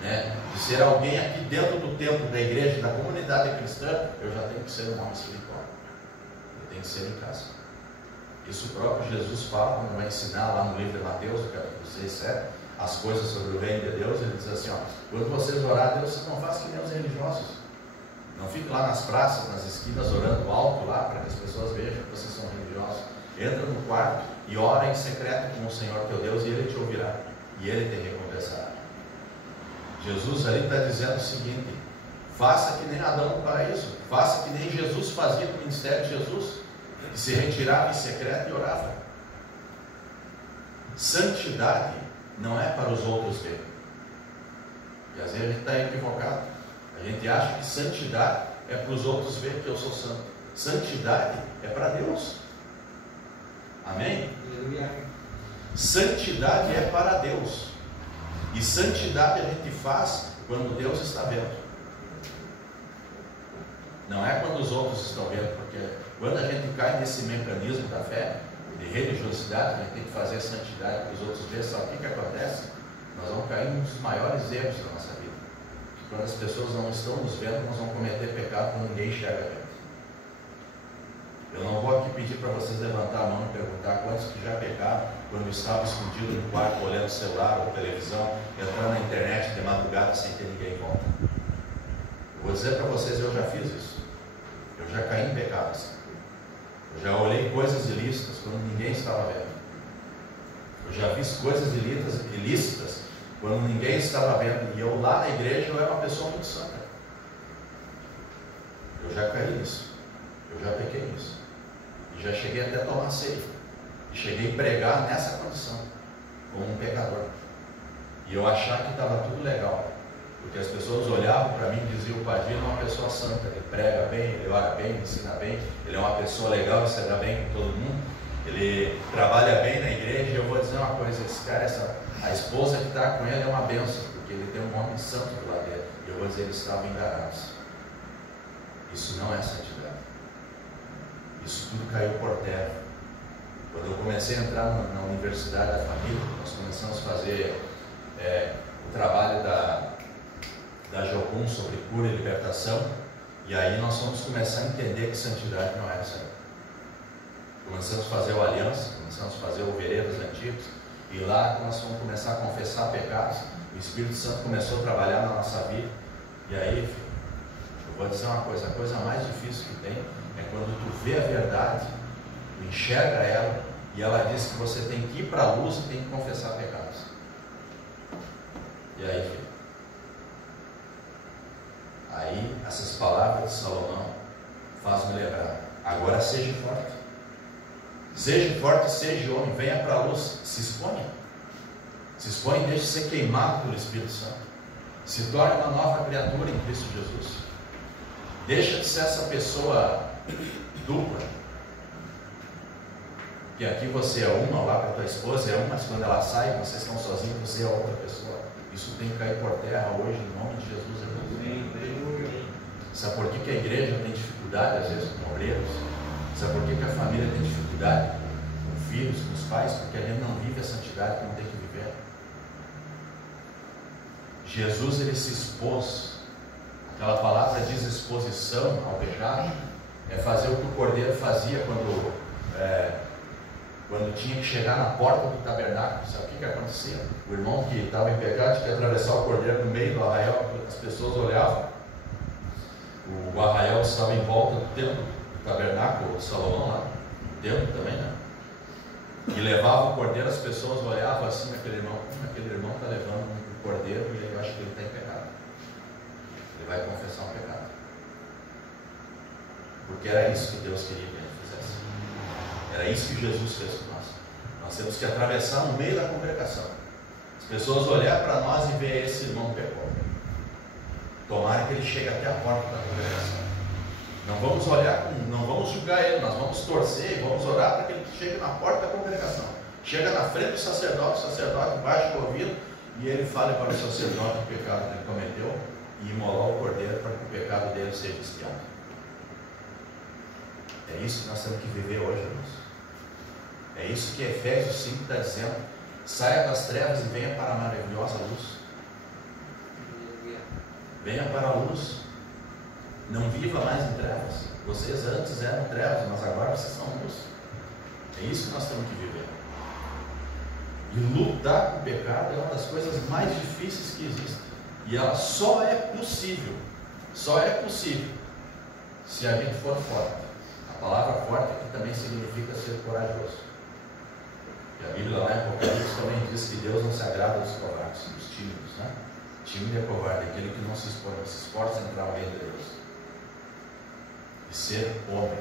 né, de ser alguém aqui dentro do templo da igreja, da comunidade cristã, eu já tenho que ser um homem espiritual. Eu tenho que ser em casa. Isso o próprio Jesus fala quando vai ensinar lá no livro de Mateus, no capítulo 6, 7, as coisas sobre o reino de Deus. Ele diz assim: ó, quando vocês orarem, Deus, vocês não façam que nem os religiosos. Não fiquem lá nas praças, nas esquinas, orando alto lá, para que as pessoas vejam que vocês são religiosos. Entra no quarto e ora em secreto com o Senhor teu Deus, e Ele te ouvirá, e Ele te recompensará. Jesus ali está dizendo o seguinte: faça que nem Adão no paraíso, faça que nem Jesus fazia no ministério de Jesus, que se retirava em secreto e orava. Santidade não é para os outros ver, e às vezes a gente está equivocado. A gente acha que santidade é para os outros ver que eu sou santo. Santidade é para Deus. Amém? Santidade é para Deus. E santidade a gente faz quando Deus está vendo. Não é quando os outros estão vendo, porque quando a gente cai nesse mecanismo da fé, de religiosidade, a gente tem que fazer santidade para os outros verem. Sabe o que acontece? Nós vamos cair num dos maiores erros da nossa vida. Quando as pessoas não estão nos vendo, nós vamos cometer pecado quando ninguém enxerga a gente. Eu não vou aqui pedir para vocês levantar a mão e perguntar quantos que já pecaram quando estavam escondidos no quarto, olhando o celular ou televisão, entrando na internet de madrugada sem ter ninguém em volta. Eu vou dizer para vocês: eu já fiz isso. Eu já caí em pecados. Eu já olhei coisas ilícitas quando ninguém estava vendo. Eu já fiz coisas ilícitas quando ninguém estava vendo. E eu lá na igreja, eu era uma pessoa muito santa. Eu já caí nisso. Eu já pequei nisso. E já cheguei até a tomar ceia. E cheguei a pregar nessa condição, como um pecador. E eu achava que estava tudo legal. Porque as pessoas olhavam para mim e diziam: o Padilha é uma pessoa santa. Ele prega bem, ele ora bem, ele ensina bem. Ele é uma pessoa legal, ele se dá bem com todo mundo. Ele trabalha bem na igreja. E eu vou dizer uma coisa: esse cara, a esposa que está com ele é uma bênção, porque ele tem um homem santo do lado dele. E eu vou dizer: eles estavam enganados. Isso não é santidade. Isso tudo caiu por terra. Quando eu comecei a entrar na Universidade da Família, nós começamos a fazer o trabalho da Jocum sobre cura e libertação, e aí nós fomos começar a entender que santidade não era isso aí. Começamos a fazer o Aliança, começamos a fazer o Veredas Antigos, e lá nós fomos começar a confessar pecados. O Espírito Santo começou a trabalhar na nossa vida, e aí, filho, eu vou dizer uma coisa: a coisa mais difícil que tem é quando tu vê a verdade, tu enxerga ela, e ela diz que você tem que ir para a luz e tem que confessar pecados. E aí, filho? Aí, essas palavras de Salomão fazem me lembrar: agora seja forte. Seja forte, seja homem, venha para a luz, se exponha. Se expõe e deixe ser queimado pelo Espírito Santo. Se torne uma nova criatura em Cristo Jesus. Deixa de ser essa pessoa dupla. Que aqui você é uma, lá para a tua esposa é uma, mas quando ela sai, vocês estão sozinhos, você é outra pessoa. Isso tem que cair por terra hoje, em nome de Jesus. Sabe por que a igreja tem dificuldade, às vezes, com obreiros? Sabe por que a família tem dificuldade com filhos, com os pais? Porque a gente não vive a santidade como tem que viver. Jesus, ele se expôs. Aquela palavra diz exposição ao pecado. É fazer o que o cordeiro fazia quando tinha que chegar na porta do tabernáculo. Sabe o que acontecia? O irmão que estava em pecado tinha que atravessar o cordeiro no meio do arraial, as pessoas olhavam. O arraial estava em volta do templo, do tabernáculo de Salomão, lá no templo também, né? E levava o cordeiro, as pessoas olhavam assim, aquele irmão está levando um cordeiro e ele acha que ele está em pecado. Ele vai confessar um pecado. Porque era isso que Deus queria que a gente fizesse. Era isso que Jesus fez com nós. Nós temos que atravessar no meio da congregação. As pessoas olhar para nós e ver esse irmão pecou. Tomara que ele chegue até a porta da congregação. Não vamos olhar, não vamos julgar ele, nós vamos torcer e vamos orar para que ele chegue na porta da congregação. Chega na frente do sacerdote, o sacerdote baixa o ouvido e ele fala para o sacerdote o pecado que ele cometeu e imolar o cordeiro para que o pecado dele seja expiado. É isso que nós temos que viver hoje, irmãos. É isso que Efésios 5 está dizendo. Saia das trevas e venha para a maravilhosa luz. Venha para a luz. Não viva mais em trevas. Vocês antes eram trevas, mas agora vocês são luz. É isso que nós temos que viver. E lutar com o pecado é uma das coisas mais difíceis que existem. E ela só é possível se a gente for forte. A palavra forte aqui também significa ser corajoso. E a Bíblia lá em Apocalipse também diz que Deus não se agrada dos covardes, dos tímidos, né? Tímido é covarde, aquele que não se esforça em entrar no reino de Deus. E ser homem.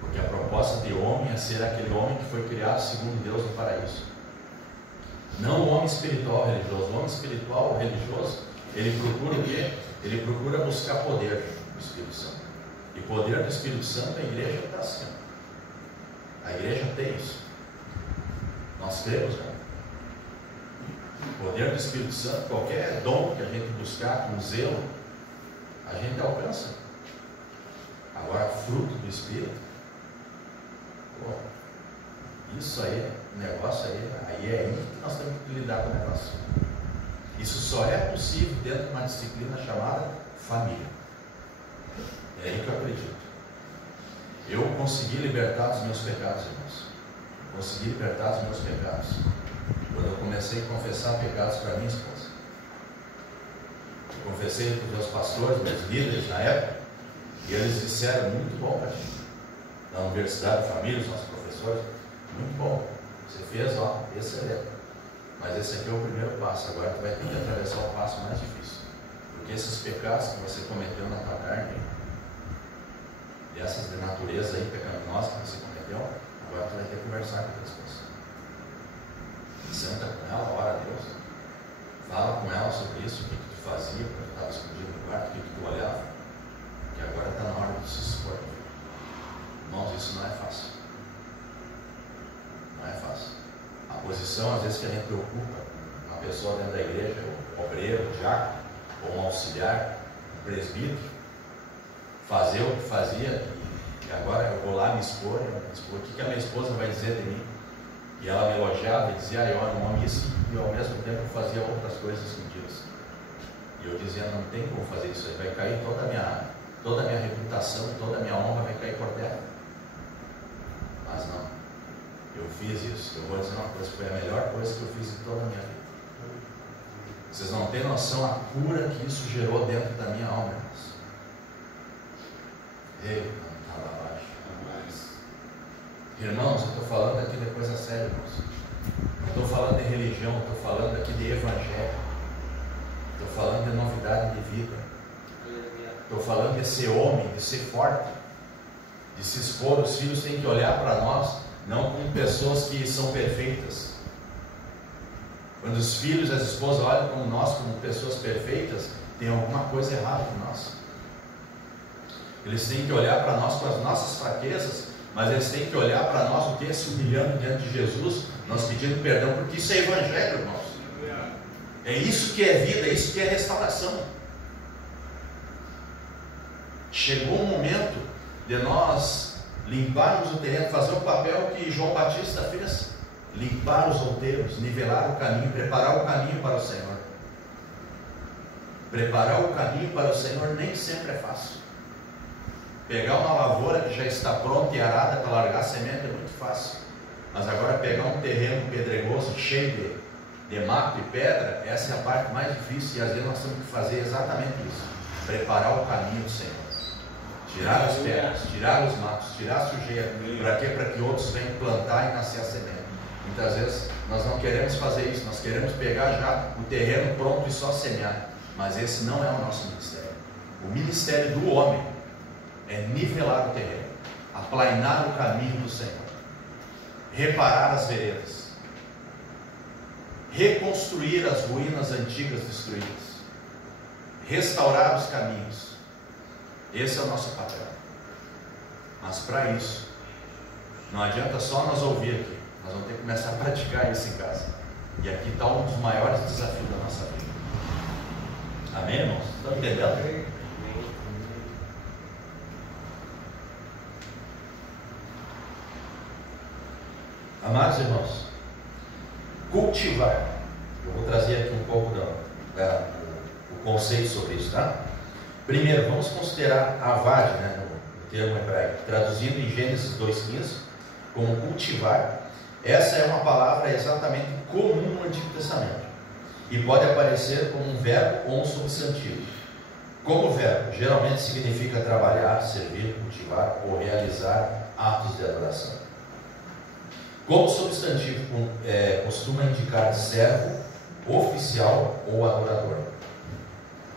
Porque a proposta de homem é ser aquele homem que foi criado segundo Deus no paraíso. Não o homem espiritual religioso. O homem espiritual religioso, ele procura o quê? Ele procura buscar poder do Espírito Santo. E poder do Espírito Santo, a igreja está assim. A igreja tem isso. Nós cremos, né? O poder do Espírito Santo, qualquer dom que a gente buscar com zelo, a gente alcança. Agora, fruto do Espírito, pô, isso aí, o negócio aí é aí que nós temos que lidar com o negócio. Isso só é possível dentro de uma disciplina chamada família. É aí que eu acredito. Eu consegui libertar dos meus pecados, irmãos. Consegui libertar dos meus pecados quando eu comecei a confessar pecados para minha esposa. Eu confessei para os meus pastores, meus líderes na época, e eles disseram: muito bom para ti. Na Universidade de Família, os nossos professores, muito bom. Você fez, ó, excelente. Mas esse aqui é o primeiro passo. Agora tu vai ter que atravessar o passo mais difícil. Porque esses pecados que você cometeu na tua carne, dessas de natureza aí pecaminosa que você cometeu, agora tu vai ter que conversar com a tua esposa. Senta com ela, ora a Deus. Fala com ela sobre isso, o que tu fazia quando tu estava escondido no quarto, o que tu olhava. Que agora está na hora de se expor. Irmãos, isso não é fácil. Não é fácil. A posição, às vezes, que a gente ocupa, uma pessoa dentro da igreja, um obreiro, um diácono, ou um auxiliar, um presbítero, fazer o que fazia, e agora eu vou lá me expor, o que a minha esposa vai dizer de mim? E ela me elogiava e dizia: eu não amo isso, e ao mesmo tempo fazia outras coisas escondidas. E eu dizia: não tem como fazer isso, aí vai cair toda a minha reputação, toda a minha honra vai cair por terra. Mas não, eu fiz isso. Eu vou dizer uma coisa: foi a melhor coisa que eu fiz em toda a minha vida. Vocês não têm noção a cura que isso gerou dentro da minha alma, irmãos. Irmãos, eu estou falando aqui de coisa séria, irmãos. Eu estou falando de religião, estou falando aqui de evangelho, estou falando de novidade de vida, estou falando de ser homem, de ser forte. de se expor. Os filhos têm que olhar para nós não como pessoas que são perfeitas. Quando os filhos e as esposas olham como nós como pessoas perfeitas, tem alguma coisa errada com nós. Eles têm que olhar para nós com as nossas fraquezas, mas eles têm que olhar para nós o que é se humilhando diante de Jesus, nós pedindo perdão, porque isso é evangelho, irmãos. É isso que é vida, é isso que é restauração. Chegou o momento de nós limparmos o terreno, fazer o papel que João Batista fez, limpar os outeiros, nivelar o caminho, preparar o caminho para o Senhor. Preparar o caminho para o Senhor nem sempre é fácil. Pegar uma lavoura que já está pronta e arada para largar a semente é muito fácil, mas agora pegar um terreno pedregoso, cheio de mato e pedra, essa é a parte mais difícil, e às vezes nós temos que fazer exatamente isso, preparar o caminho do Senhor, tirar as pedras, tirar os matos, tirar a sujeira. Para quê? Para que outros venham plantar e nascer a semente. Muitas vezes nós não queremos fazer isso, nós queremos pegar já o terreno pronto e só semear, mas esse não é o nosso ministério. O ministério do homem é nivelar o terreno, aplainar o caminho do Senhor, reparar as veredas, reconstruir as ruínas antigas destruídas, restaurar os caminhos. Esse é o nosso papel. Mas para isso, não adianta só nós ouvir aqui, nós vamos ter que começar a praticar isso em casa. E aqui está um dos maiores desafios da nossa vida. Amém, irmãos? Estão entendendo? Amados irmãos, cultivar, eu vou trazer aqui um pouco o conceito sobre isso, tá? Primeiro, vamos considerar avad, né, no termo hebraico, traduzido em Gênesis 2,15, como cultivar. Essa é uma palavra exatamente comum no Antigo Testamento e pode aparecer como um verbo ou um substantivo. Como verbo, geralmente significa trabalhar, servir, cultivar ou realizar atos de adoração. Como substantivo, costuma indicar servo, oficial ou adorador.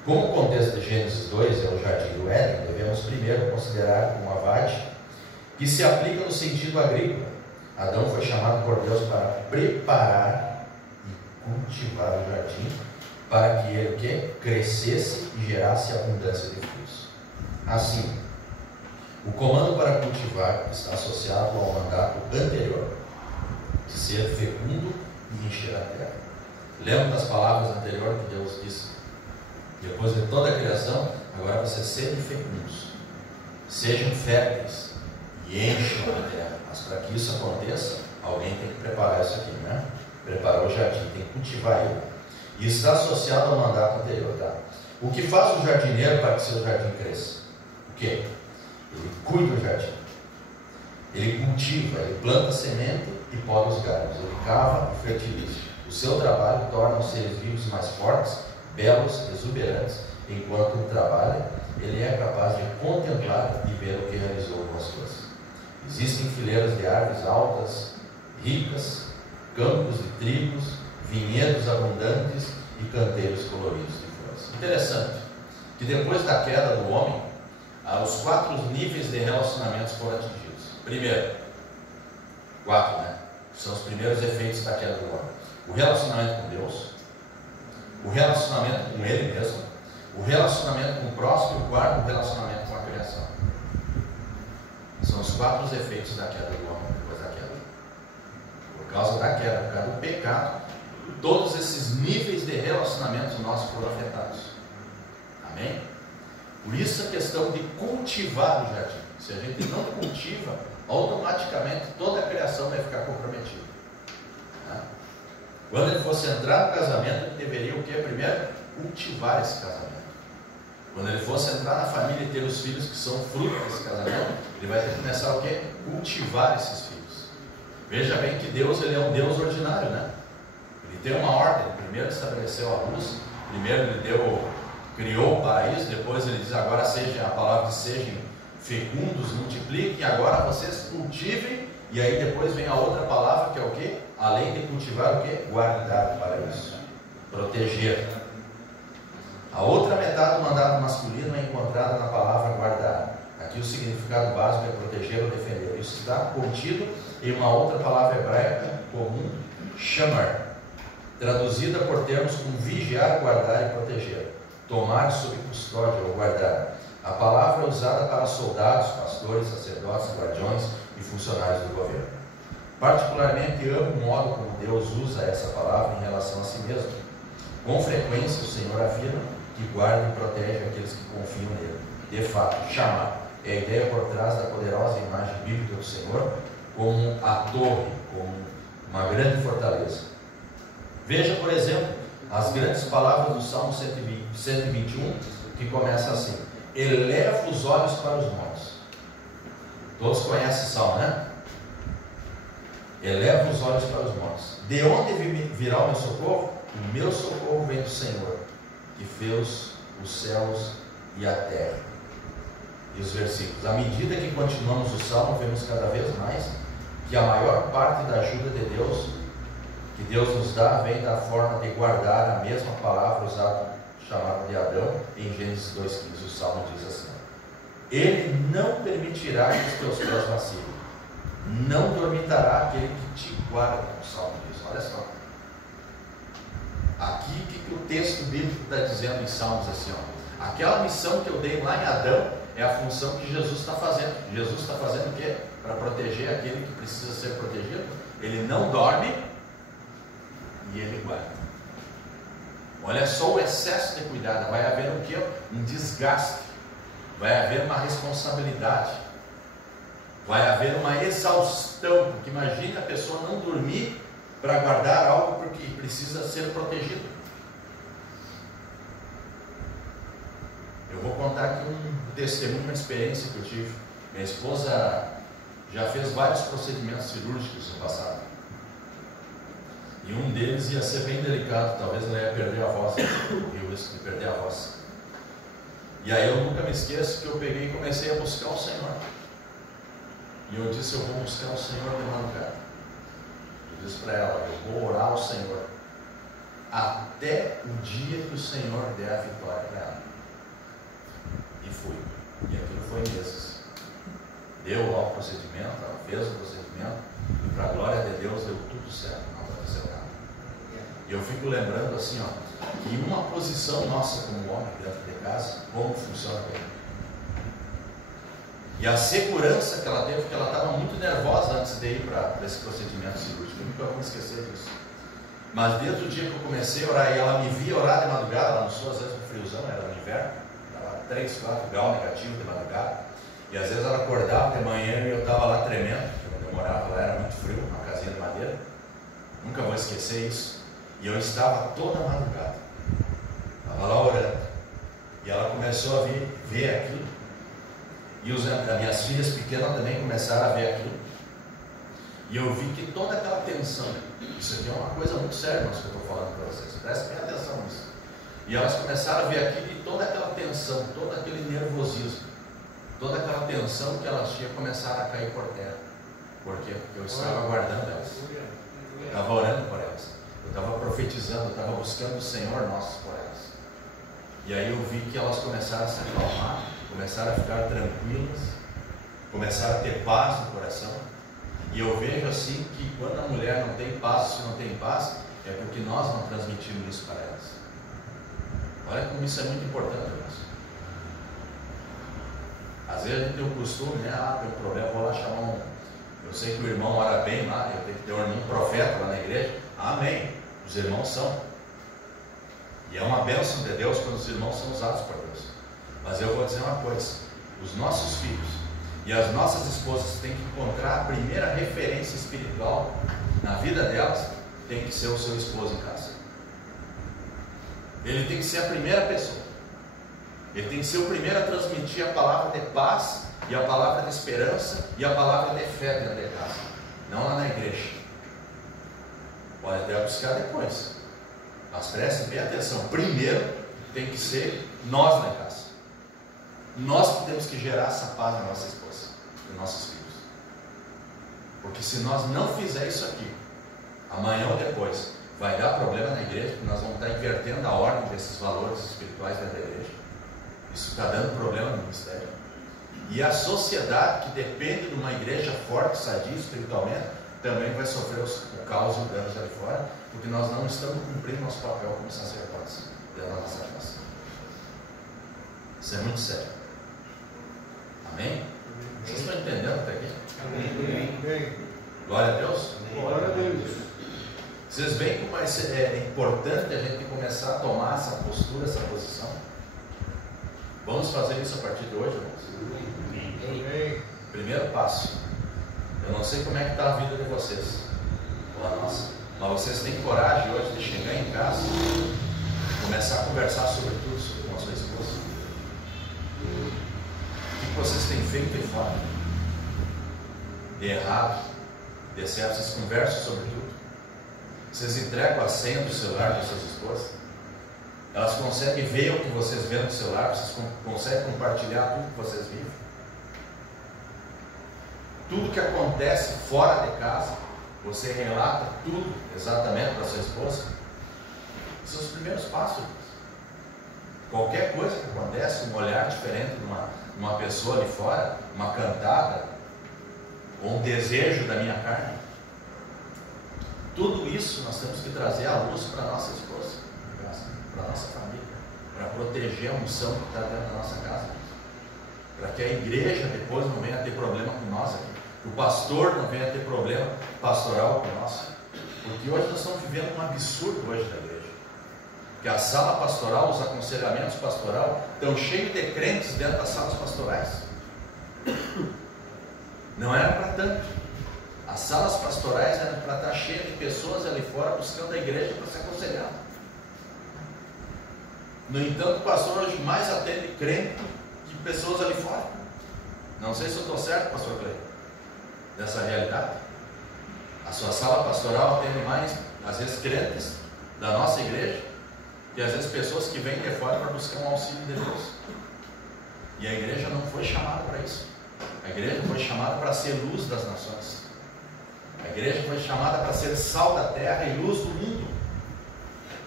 Como o contexto de Gênesis 2 é o jardim do Éden, devemos primeiro considerar como avad, que se aplica no sentido agrícola. Adão foi chamado por Deus para preparar e cultivar o jardim, para que ele crescesse e gerasse abundância de frutos. Assim, o comando para cultivar está associado ao mandato anterior, de ser fecundo e encher a terra. Lembra das palavras anteriores que Deus disse? Depois de toda a criação, agora vocês sejam fecundos, sejam férteis e encham a terra. Mas para que isso aconteça, alguém tem que preparar isso aqui, né? Preparar o jardim, tem que cultivar ele. E está associado ao mandato anterior, tá? O que faz o jardineiro para que seu jardim cresça? O quê? Ele cuida do jardim, ele cultiva, ele planta semente e poda os galhos, ele cava e fertiliza. O seu trabalho torna os seres vivos mais fortes, belos, exuberantes. Enquanto ele trabalha, ele é capaz de contemplar e ver o que realizou com as coisas. Existem fileiras de árvores altas, ricas, campos de trigos, vinhedos abundantes e canteiros coloridos de flores. Interessante que depois da queda do homem, os 4 níveis de relacionamentos foram atingidos. Primeiro, 4, né? São os primeiros efeitos da queda do homem: o relacionamento com Deus, o relacionamento com Ele mesmo, o relacionamento com o próximo e o quarto, o relacionamento com a criação. São os 4 efeitos da queda do homem depois da queda. Por causa da queda, por causa do pecado, todos esses níveis de relacionamentos nossos foram afetados. Amém? Por isso a questão de cultivar o jardim. Se a gente não cultiva, automaticamente toda a criação vai ficar comprometida. Tá? Quando ele fosse entrar no casamento, ele deveria o quê? Primeiro, cultivar esse casamento. Quando ele fosse entrar na família e ter os filhos que são fruto desse casamento, ele vai ter que começar o quê? Cultivar esses filhos. Veja bem que Deus, ele é um Deus ordinário, né? Ele tem uma ordem. Primeiro estabeleceu a luz, primeiro ele criou o paraíso, depois ele diz: agora seja, a palavra diz: sejam fecundos, multipliquem, agora vocês cultivem. E aí depois vem a outra palavra que é o quê? Além de cultivar, o quê? Guardar o paraíso, proteger. A outra metade do mandato masculino é encontrada na palavra guardar. Aqui o significado básico é proteger ou defender. Isso está contido em uma outra palavra hebraica comum, shamar, traduzida por termos como vigiar, guardar e proteger, tomar sob custódia ou guardar. A palavra é usada para soldados, pastores, sacerdotes, guardiões e funcionários do governo. Particularmente amo o modo como Deus usa essa palavra em relação a si mesmo. Com frequência o Senhor afirma que guarda e protege aqueles que confiam nele. De fato, chamar é a ideia por trás da poderosa imagem bíblica do Senhor como a torre, como uma grande fortaleza. Veja, por exemplo, as grandes palavras do Salmo 121, que começa assim: eleva os olhos para os montes. Todos conhecem o Salmo, né? Eleva os olhos para os montes. De onde virá o meu socorro? O meu socorro vem do Senhor, que fez os céus e a terra. E os versículos: à medida que continuamos o Salmo, vemos cada vez mais que a maior parte da ajuda de Deus, que Deus nos dá, vem da forma de guardar a mesma palavra usada, chamada de Adão, em Gênesis 2,15. O Salmo diz assim: ele não permitirá que os teus pés vacilem, não dormitará aquele que te guarda. O Salmo diz. Olha só, aqui o que o texto bíblico está dizendo em Salmos? Assim, ó, aquela missão que eu dei lá em Adão é a função que Jesus está fazendo. Jesus está fazendo o quê? Para proteger aquele que precisa ser protegido. Ele não dorme e ele guarda. Olha só o excesso de cuidado. Vai haver o quê? Um desgaste. Vai haver uma responsabilidade. Vai haver uma exaustão. Porque imagina a pessoa não dormir para guardar algo porque precisa ser protegido. Eu vou contar aqui um testemunho, uma experiência que eu tive. Minha esposa já fez vários procedimentos cirúrgicos no passado. E um deles ia ser bem delicado, talvez ela ia perder a voz, correu o risco de perder a voz. E aí eu nunca me esqueço que eu peguei e comecei a buscar o Senhor. E eu disse: eu vou buscar o Senhor de madrugada. Eu disse para ela: eu vou orar ao Senhor até o dia que o Senhor der a vitória para ela. E fui. E aquilo foi meses. Deu lá o procedimento, ela fez o procedimento, e para a glória de Deus deu tudo certo, não aconteceu nada. E eu fico lembrando assim, ó, que uma posição nossa como homem dentro de casa, como funciona bem. E a segurança que ela teve, porque ela estava muito nervosa antes de ir para esse procedimento cirúrgico, eu nunca vou esquecer disso. Mas desde o dia que eu comecei a orar, e ela me via orar de madrugada, ela não sou às vezes no friozão, era no inverno, estava 3, 4 graus negativo de madrugada. E às vezes ela acordava de manhã e eu estava lá tremendo, porque eu demorava, lá era muito frio, uma casinha de madeira. Nunca vou esquecer isso. E eu estava toda madrugada, estava lá orando. E ela começou a ver aquilo. E as minhas filhas pequenas também começaram a ver aquilo. E eu vi que toda aquela tensão, isso aqui é uma coisa muito séria, mas que eu estou falando para vocês, prestem bem atenção nisso. E elas começaram a ver aquilo e toda aquela tensão, todo aquele nervosismo, toda aquela tensão que elas tinham começado a cair por terra. Por quê? Porque eu estava aguardando elas, eu estava orando por elas, eu estava profetizando, eu estava buscando o Senhor nosso por elas. E aí eu vi que elas começaram a se acalmar, começaram a ficar tranquilas, começaram a ter paz no coração. E eu vejo assim que quando a mulher não tem paz, se não tem paz, é porque nós não transmitimos isso para elas. Olha como isso é muito importante, irmãos. Às vezes a gente tem o costume, né? Tem um problema, vou lá chamar um. Eu sei que o irmão ora bem lá, eu tenho que ter um irmão profeta lá na igreja. Amém. Os irmãos são. E é uma bênção de Deus quando os irmãos são usados por Deus. Mas eu vou dizer uma coisa: os nossos filhos e as nossas esposas têm que encontrar a primeira referência espiritual na vida delas, tem que ser o seu esposo em casa. Ele tem que ser a primeira pessoa. Ele tem que ser o primeiro a transmitir a palavra de paz e a palavra de esperança e a palavra de fé dentro de casa, não lá na igreja. Pode até buscar depois, mas prestem bem atenção. Primeiro tem que ser nós na casa. Nós que temos que gerar essa paz na nossa esposa, nos nossos filhos. Porque se nós não fizermos isso aqui, amanhã ou depois, vai dar problema na igreja, porque nós vamos estar invertendo a ordem desses valores espirituais dentro da igreja. Isso está dando problema no ministério. E a sociedade que depende de uma igreja forte, sadia espiritualmente, também vai sofrer o caos e o dano ali fora, porque nós não estamos cumprindo nosso papel como sacerdotes dentro da nossa casa. Isso é muito sério. Amém? Vocês estão entendendo até aqui? Amém. Glória a Deus. Glória a Deus. Vocês veem como é importante a gente começar a tomar essa postura, essa posição? Vamos fazer isso a partir de hoje, irmãos? Amém. Primeiro passo. Eu não sei como é que está a vida de vocês, ou a nossa, mas vocês têm coragem hoje de chegar em casa e começar a conversar sobre tudo com a sua esposa. O que vocês têm feito aí fora? De errado, de certo, vocês conversam sobre tudo. Vocês entregam a senha do celular das suas esposas. Elas conseguem ver o que vocês veem no celular, vocês conseguem compartilhar tudo que vocês vivem. Tudo que acontece fora de casa, você relata tudo exatamente para sua esposa. Esses são os primeiros passos. Qualquer coisa que acontece, um olhar diferente de uma pessoa ali fora, uma cantada, ou um desejo da minha carne, tudo isso nós temos que trazer à luz para a nossa esposa, para a nossa família, para proteger a unção que está dentro da nossa casa, para que a igreja depois não venha ter problema com nós aqui, que o pastor não venha ter problema pastoral com nós, porque hoje nós estamos vivendo um absurdo hoje da igreja, que a sala pastoral, os aconselhamentos pastoral estão cheios de crentes dentro das salas pastorais. Não era para tanto. As salas pastorais eram para estar cheias de pessoas ali fora buscando a igreja para se aconselhar. No entanto, o pastor hoje mais atende crente que pessoas ali fora. Não sei se eu estou certo, pastor Cleide, dessa realidade. A sua sala pastoral atende mais, às vezes, crentes da nossa igreja, que às vezes pessoas que vêm de fora para buscar um auxílio de Deus. E a igreja não foi chamada para isso. A igreja foi chamada para ser luz das nações. A igreja foi chamada para ser sal da terra e luz do mundo.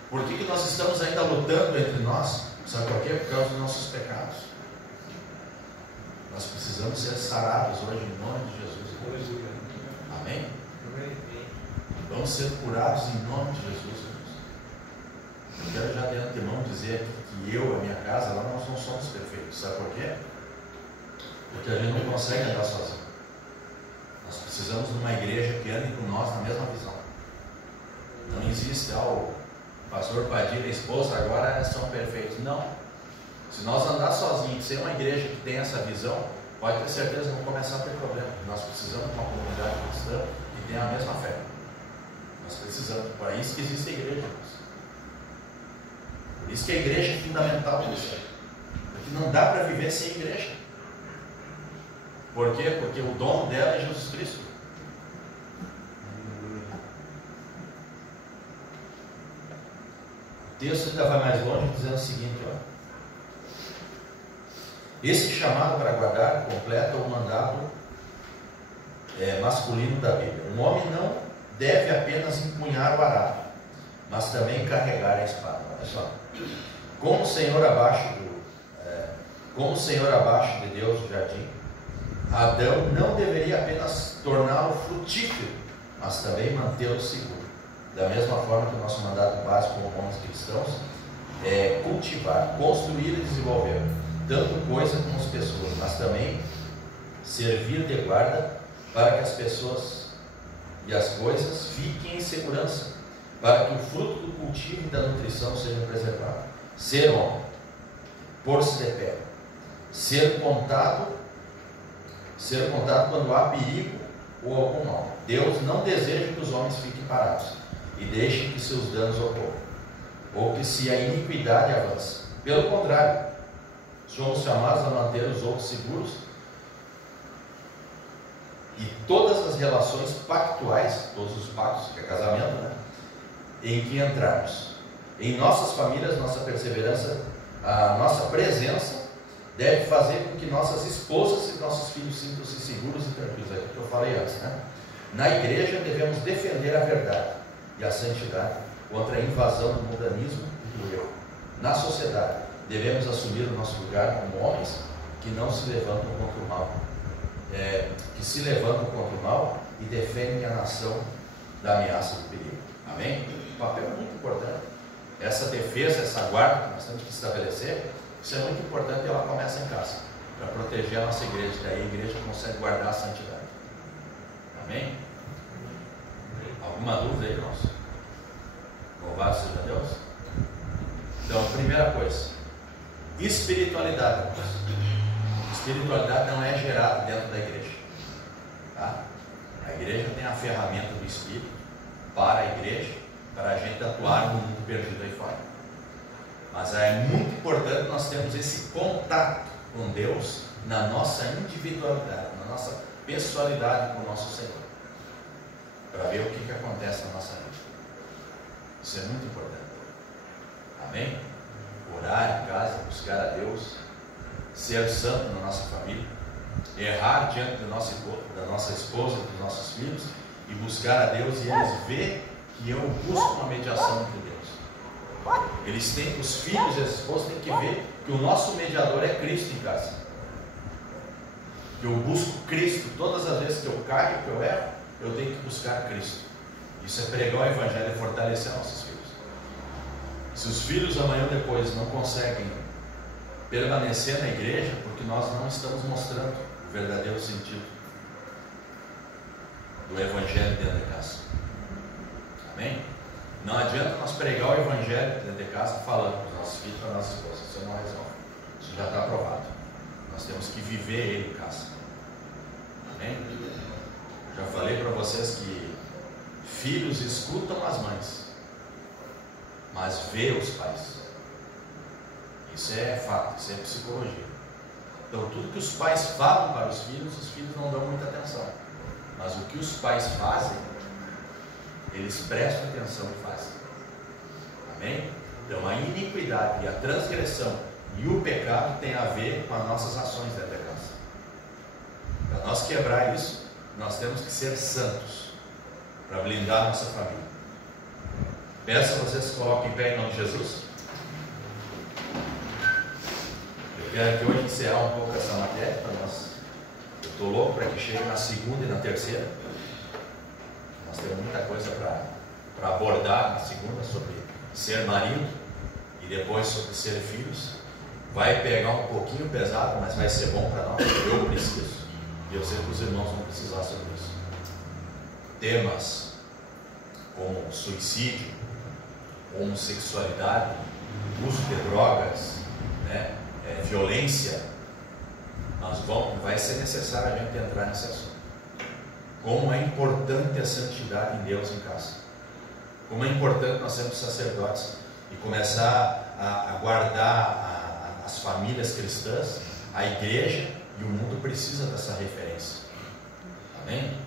Por que nós estamos ainda lutando entre nós? Sabe por quê? Por causa dos nossos pecados. Nós precisamos ser sarados hoje em nome de Jesus. Amém? Vamos ser curados em nome de Jesus. Eu quero já de antemão dizer que eu e a minha casa, lá nós não somos perfeitos. Sabe por quê? Porque a gente não consegue andar sozinho. Nós precisamos de uma igreja que ande com nós na mesma visão. Não existe, o pastor Padilha e a esposa agora são perfeitos. Não. Se nós andar sozinhos, ser uma igreja que tem essa visão, pode ter certeza que vamos começar a ter problema. Nós precisamos de uma comunidade cristã que tenha a mesma fé. Nós precisamos. Para isso que existe a igreja. Por isso que a igreja é fundamental para isso. Porque não dá para viver sem igreja. Por quê? Porque o dono dela é Jesus Cristo. O texto ainda vai mais longe dizendo o seguinte, esse chamado para guardar completa o mandato masculino da Bíblia. Um homem não deve apenas empunhar o arado, mas também carregar a espada. Olha só. Como o Senhor abaixo de Deus do jardim, Adão não deveria apenas torná-lo frutífero, mas também mantê-lo seguro. Da mesma forma que o nosso mandato básico como homens cristãos é cultivar, construir e desenvolver tanto coisa como as pessoas, mas também servir de guarda para que as pessoas e as coisas fiquem em segurança, para que o fruto do cultivo e da nutrição sejam preservados. Ser homem, pôr-se de pé, ser contado quando há perigo ou algum mal. Deus não deseja que os homens fiquem parados e deixem que seus danos ocorram, ou que se a iniquidade avance. Pelo contrário, somos chamados a manter os outros seguros e todas as relações pactuais, todos os pactos, que é casamento, em que entrarmos. Em nossas famílias, nossa perseverança, a nossa presença deve fazer com que nossas esposas e nossos filhos sintam-se seguros e tranquilos. É o que eu falei antes, Na igreja devemos defender a verdade e a santidade contra a invasão do mundanismo e do erro. Na sociedade, devemos assumir o nosso lugar como homens que que não se levantam contra o mal, que se levantam contra o mal e defendem a nação da ameaça do perigo. Amém? O papel é muito importante. Essa defesa, essa guarda que nós temos que estabelecer, isso é muito importante e ela começa em casa, para proteger a nossa igreja. Daí a igreja consegue guardar a santidade. Amém? Alguma dúvida aí, irmãos? Louvado seja Deus. Então, primeira coisa, espiritualidade, irmãos. Espiritualidade não é gerada dentro da igreja, tá? A igreja tem a ferramenta do Espírito para a igreja, para a gente atuar no mundo perdido aí fora. Mas é muito importante nós termos esse contato com Deus na nossa individualidade, na nossa pessoalidade com o nosso Senhor, para ver o que acontece na nossa vida. Isso é muito importante. Amém? Orar em casa, buscar a Deus, ser santo na nossa família, errar diante da nossa esposa, dos nossos filhos, e buscar a Deus, e eles verem que eu busco uma mediação entre Deus. Eles têm, os filhos e as esposas têm que ver que o nosso mediador é Cristo em casa. Que eu busco Cristo todas as vezes que eu caio, que eu erro, eu tenho que buscar Cristo. Isso é pregar o Evangelho e fortalecer nossos filhos. Se os filhos amanhã ou depois não conseguem permanecer na igreja, porque nós não estamos mostrando o verdadeiro sentido do Evangelho dentro de casa. Amém? Não adianta nós pregar o Evangelho dentro de casa falando para os nossos filhos, para as nossas esposas. Isso não resolve. Isso já está aprovado. Nós temos que viver ele em casa. Amém? Já falei para vocês que filhos escutam as mães, mas vê os pais. Isso é fato, isso é psicologia. Então tudo que os pais falam para os filhos não dão muita atenção. Mas o que os pais fazem, eles prestam atenção e fazem. Amém? Então a iniquidade e a transgressão e o pecado tem a ver com as nossas ações dentro da casa. Para nós quebrar isso, nós temos que ser santos, para blindar a nossa família. Peço a vocês que coloquem em pé em nome de Jesus. Eu quero que hoje encerrar um pouco essa matéria para nós. Eu estou louco para que chegue na segunda e na terceira. Nós temos muita coisa para abordar na segunda sobre ser marido e depois sobre ser filhos. Vai pegar um pouquinho pesado, mas vai ser bom para nós. Eu preciso. E eu sei que os irmãos vão precisar sobre isso. Temas como suicídio, homossexualidade, uso de drogas, né? Violência, vai ser necessário a gente entrar nesse assunto. Como é importante a santidade em Deus em casa. Como é importante nós sermos sacerdotes e começar a guardar as famílias cristãs, a igreja, e o mundo precisa dessa referência. Amém?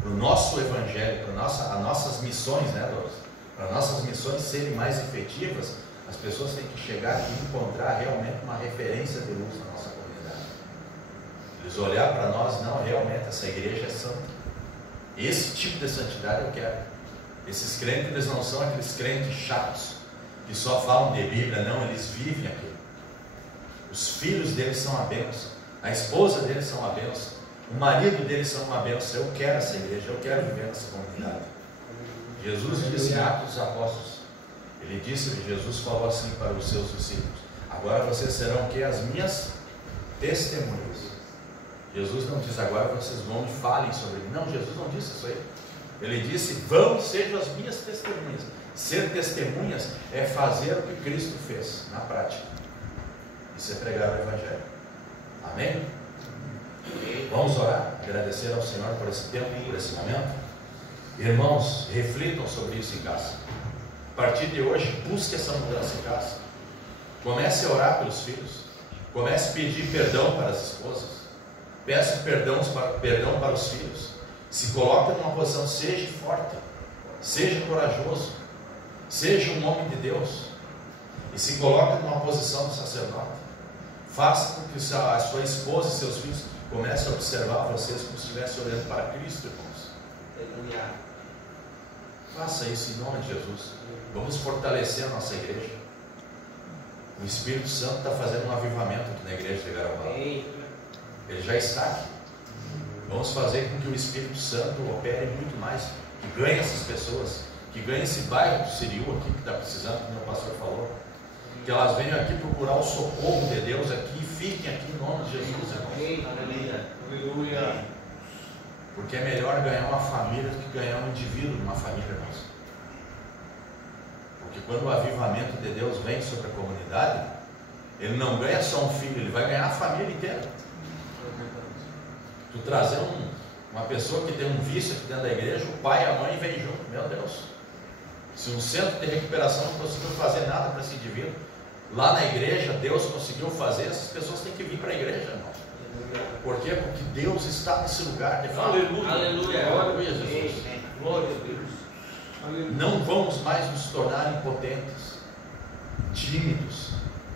Para o nosso evangelho, para as nossas missões, né, Douglas? Para nossas missões serem mais efetivas, as pessoas têm que chegar e encontrar realmente uma referência de luz na nossa comunidade. Eles olhar para nós, não, realmente essa igreja é santa. Esse tipo de santidade eu quero. Esses crentes, eles não são aqueles crentes chatos, que só falam de Bíblia, não, eles vivem aquilo. Os filhos deles são a bênção, a esposa deles são a bênção, o marido deles são uma bênção. Eu quero essa igreja, eu quero viver nessa comunidade. Jesus disse em Atos dos Apóstolos, ele disse que Jesus falou assim para os seus discípulos: agora vocês serão o que? As minhas testemunhas. Jesus não diz agora vocês vão e falem sobre mim. Não, Jesus não disse isso aí. Ele disse: vão, sejam as minhas testemunhas. Ser testemunhas é fazer o que Cristo fez na prática. Isso é pregar o Evangelho. Amém? Vamos orar, agradecer ao Senhor por esse tempo, por esse momento. Irmãos, reflitam sobre isso em casa. A partir de hoje, busque essa mudança em casa. Comece a orar pelos filhos. Comece a pedir perdão para as esposas. Peça perdão para os filhos. Se coloque numa posição, seja forte, seja corajoso, seja um homem de Deus. E se coloque numa posição de sacerdote. Faça com que a sua esposa e seus filhos comecem a observar vocês como se estivessem olhando para Cristo, irmãos. Aleluia. Faça isso em nome de Jesus. Vamos fortalecer a nossa igreja. O Espírito Santo está fazendo um avivamento aqui na igreja de Garaguá. Ele já está aqui. Vamos fazer com que o Espírito Santo opere muito mais, que ganhe essas pessoas, que ganhe esse bairro do Siriu aqui, que está precisando, como o pastor falou. Que elas venham aqui procurar o socorro de Deus aqui e fiquem aqui em nome de Jesus, irmão. Aleluia. Porque é melhor ganhar uma família do que ganhar um indivíduo numa família, irmãos. Porque quando o avivamento de Deus vem sobre a comunidade, ele não ganha só um filho, ele vai ganhar a família inteira. Tu trazer uma pessoa que tem um vício aqui dentro da igreja, o pai e a mãe vêm junto, meu Deus. Se um centro de recuperação não conseguiu fazer nada para esse indivíduo, lá na igreja Deus conseguiu fazer, essas pessoas têm que vir para a igreja, irmão. Por quê? Porque Deus está nesse lugar de fato. Aleluia. Aleluia, Jesus. Glória a Deus. Não vamos mais nos tornar impotentes, tímidos,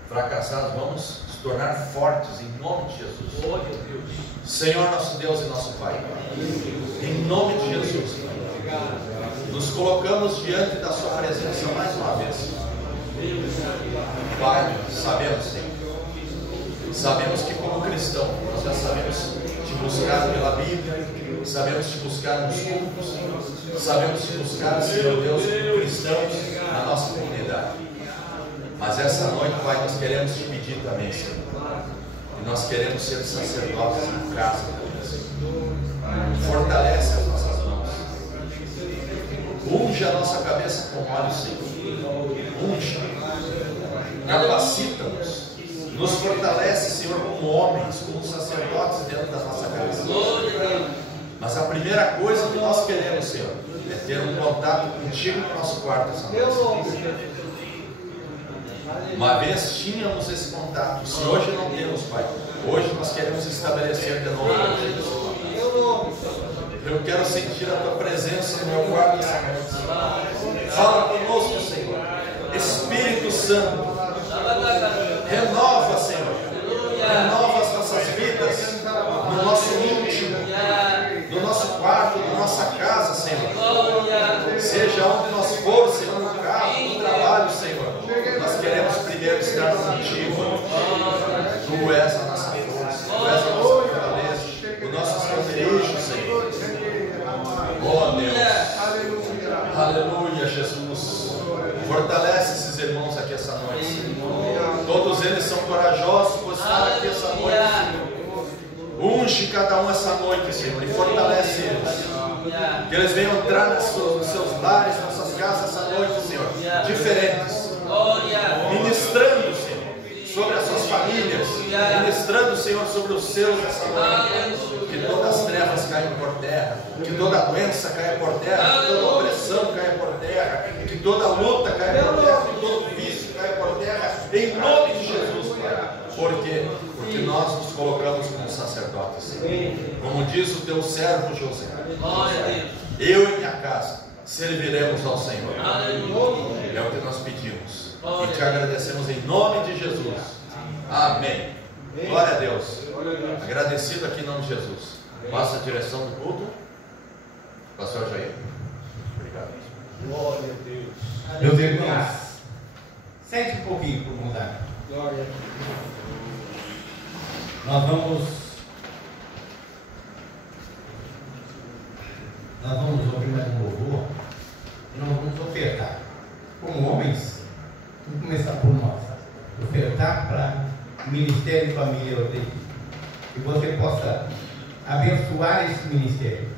fracassados. Vamos nos tornar fortes em nome de Jesus. Glória a Deus. Senhor nosso Deus e nosso Pai, em nome de Jesus, nos colocamos diante da sua presença mais uma vez. Pai, sabemos, Senhor, sabemos que como cristão nós já sabemos te buscar pela Bíblia, sabemos te buscar nos cultos, sabemos te buscar, Senhor Deus, como cristãos na nossa comunidade. Mas essa noite, Pai, nós queremos te pedir também, Senhor, e nós queremos ser sacerdotes em casa, fortalece as nossas mãos, unge a nossa cabeça com óleo, Senhor, unge, capacita-nos, nos fortalece, Senhor, como homens, como sacerdotes dentro da nossa casa. Mas a primeira coisa que nós queremos, Senhor, é ter um contato contigo no nosso quarto essa noite. Uma vez tínhamos esse contato, se hoje não temos, Pai, hoje nós queremos estabelecer de novo. Eu quero sentir a tua presença no meu quarto essa noite. Fala conosco, Senhor. Espírito Santo, renova, Senhor, renova as nossas vidas, no nosso íntimo, no nosso quarto, na nossa casa, Senhor. Seja onde nós for, Senhor, no carro, no trabalho, Senhor, nós queremos primeiro estar contigo. Tu és a nossa força, Tu és a nossa fortaleza, o nosso esconderijo, Senhor. Oh Deus, aleluia, Jesus. Fortalece esses irmãos aqui essa noite. Todos eles são corajosos por estar aqui essa noite, Senhor. Unge cada um essa noite, Senhor, e fortalece eles. Que eles venham entrar nos seus lares, nas suas casas essa noite, Senhor, diferentes. Ministrando, Senhor, sobre as suas famílias. Ministrando, Senhor, sobre os seus essa noite. Que todas as trevas caiam por terra. Que toda doença caia por terra. Que toda opressão caia por terra. Que toda luta caia por terra. Que todo vício caia por terra. Em nome de Jesus, Pai. Por quê? Porque nós nos colocamos como sacerdotes, Senhor. Como diz o teu servo José. Eu e minha casa serviremos ao Senhor. É o que nós pedimos. E te agradecemos em nome de Jesus. Amém. Glória a Deus. Agradecido aqui em nome de Jesus. Passa a direção do culto. Pastor Jair. Obrigado. Glória a Deus. Meus irmãos, sente um pouquinho por vontade. Glória a Deus. Nós vamos ouvir mais um louvor e nós vamos ofertar. Como homens, vamos começar por nós. Ofertar para o Ministério e Família UTI. Que você possa abençoar esse ministério.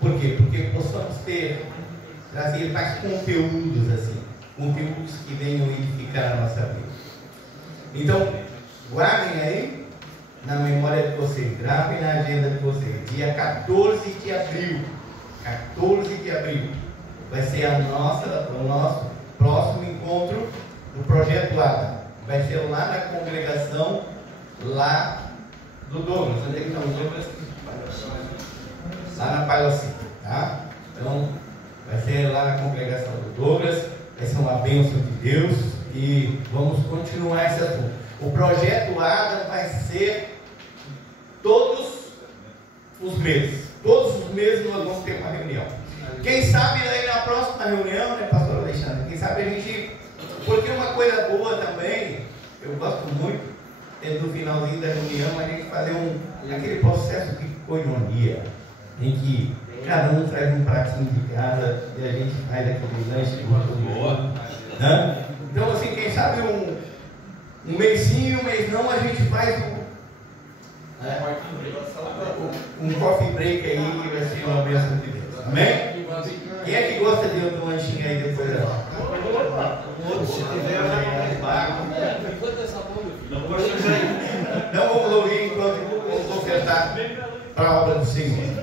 Por quê? Porque possamos trazer mais conteúdos assim. Conteúdos que venham edificar a nossa vida. Então, guardem aí na memória de vocês, gravem na agenda de vocês. Dia 14 de abril. 14 de abril vai ser o nosso próximo encontro do Projeto Adam. Vai ser lá na congregação lá do Douglas. Onde é que está o Douglas? Lá na Palocita, tá? Então, vai ser lá na congregação do Douglas. Vai ser uma bênção de Deus e vamos continuar esse assunto. O Projeto Adam vai ser todos os meses. Todos os meses nós vamos ter uma reunião. Quem sabe aí na próxima reunião, né, pastor Alexandre? Quem sabe a gente... Porque uma coisa boa também eu gosto muito do finalzinho da reunião a gente fazer aquele processo de coinonia, em que cada um traz um pratinho de casa e a gente faz aquele lanche boa. Né? Então, assim, quem sabe um mêsinho, um mês não, a gente faz um coffee break aí e vai ser uma bênção de Deus. Amém? Quem é que gosta de outro lanchinho aí depois? Se tiver, não vamos ouvir enquanto vamos ofertar para a obra do Senhor.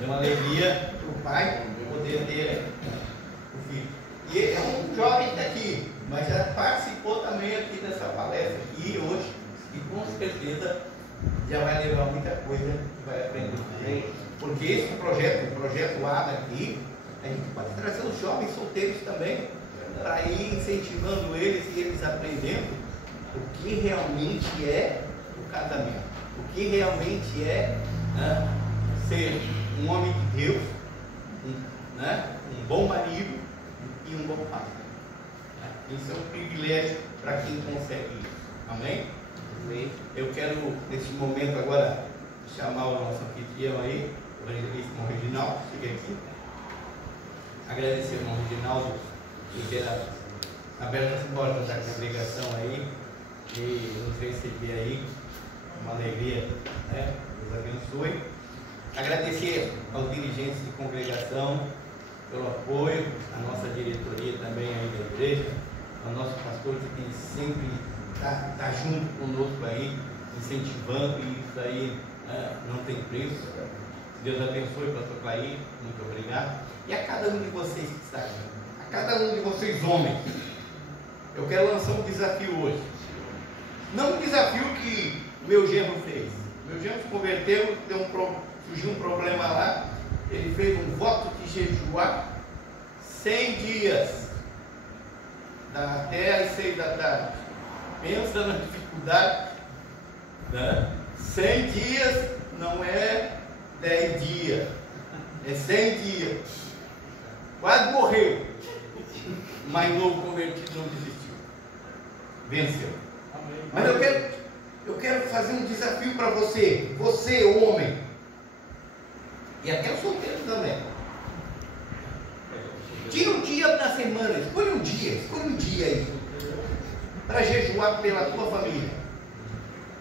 É uma alegria para o pai poder ter o filho. E ele é um jovem daqui, mas já participou também aqui dessa palestra aqui hoje, e com certeza já vai levar muita coisa e vai aprender também. Porque esse projeto, o projeto ADA aqui, a gente pode trazer os jovens solteiros também, para ir incentivando eles e eles aprendendo o que realmente é o casamento, o que realmente é ser um homem de Deus, um bom marido e um bom pai. Isso é um privilégio para quem consegue isso. Amém? Eu quero, nesse momento agora, chamar o nosso anfitrião aí, o evangelista irmão Reginaldo, chega aqui. Agradecer ao irmão Reginaldo por ter aberto as portas da congregação aí e nos receber aí. Uma alegria, né? Deus abençoe. Agradecer aos dirigentes de congregação pelo apoio, a nossa diretoria também aí da igreja, ao nosso pastor que tem sempre tá junto conosco aí, incentivando, e isso aí não tem preço. Deus abençoe, pastor Clair, muito obrigado. E a cada um de vocês que está aqui, a cada um de vocês homens, eu quero lançar um desafio hoje. Não um desafio que meu genro fez. Meu genro se converteu, surgiu um problema lá, ele fez um voto de jejuar 100 dias, até às 6 da tarde. Pensa na dificuldade, né? 100 dias não é 10 dias, é 100 dias. Quase morreu, mas novo convertido não desistiu, venceu. Mas eu quero fazer um desafio para você, homem, e até o solteiro também. Tira um dia na semana, escolha um dia aí, para jejuar pela tua família,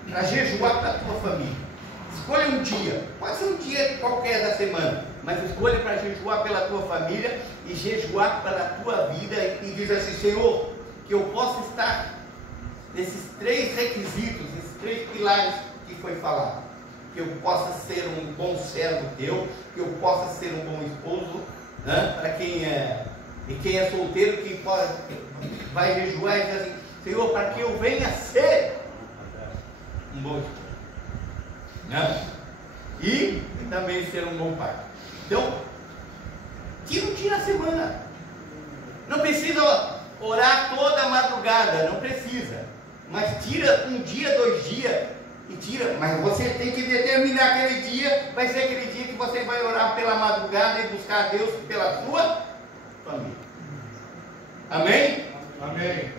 para jejuar para a tua família. Escolha um dia, pode ser um dia qualquer da semana, mas escolha para jejuar pela tua família e jejuar pela tua vida, e diz assim: Senhor, que eu possa estar nesses 3 requisitos, esses 3 pilares que foi falado, que eu possa ser um bom servo teu, que eu possa ser um bom esposo, né? Para quem é solteiro, que vai jejuar e diz assim: Senhor, para que eu venha ser um bom esposo, né? E também ser um bom pai. Então, tira um dia na semana. Não precisa orar toda a madrugada, não precisa. Mas tira um dia, 2 dias e tira. Mas você tem que determinar aquele dia. Vai ser aquele dia que você vai orar pela madrugada e buscar a Deus pela sua família. Amém? Amém.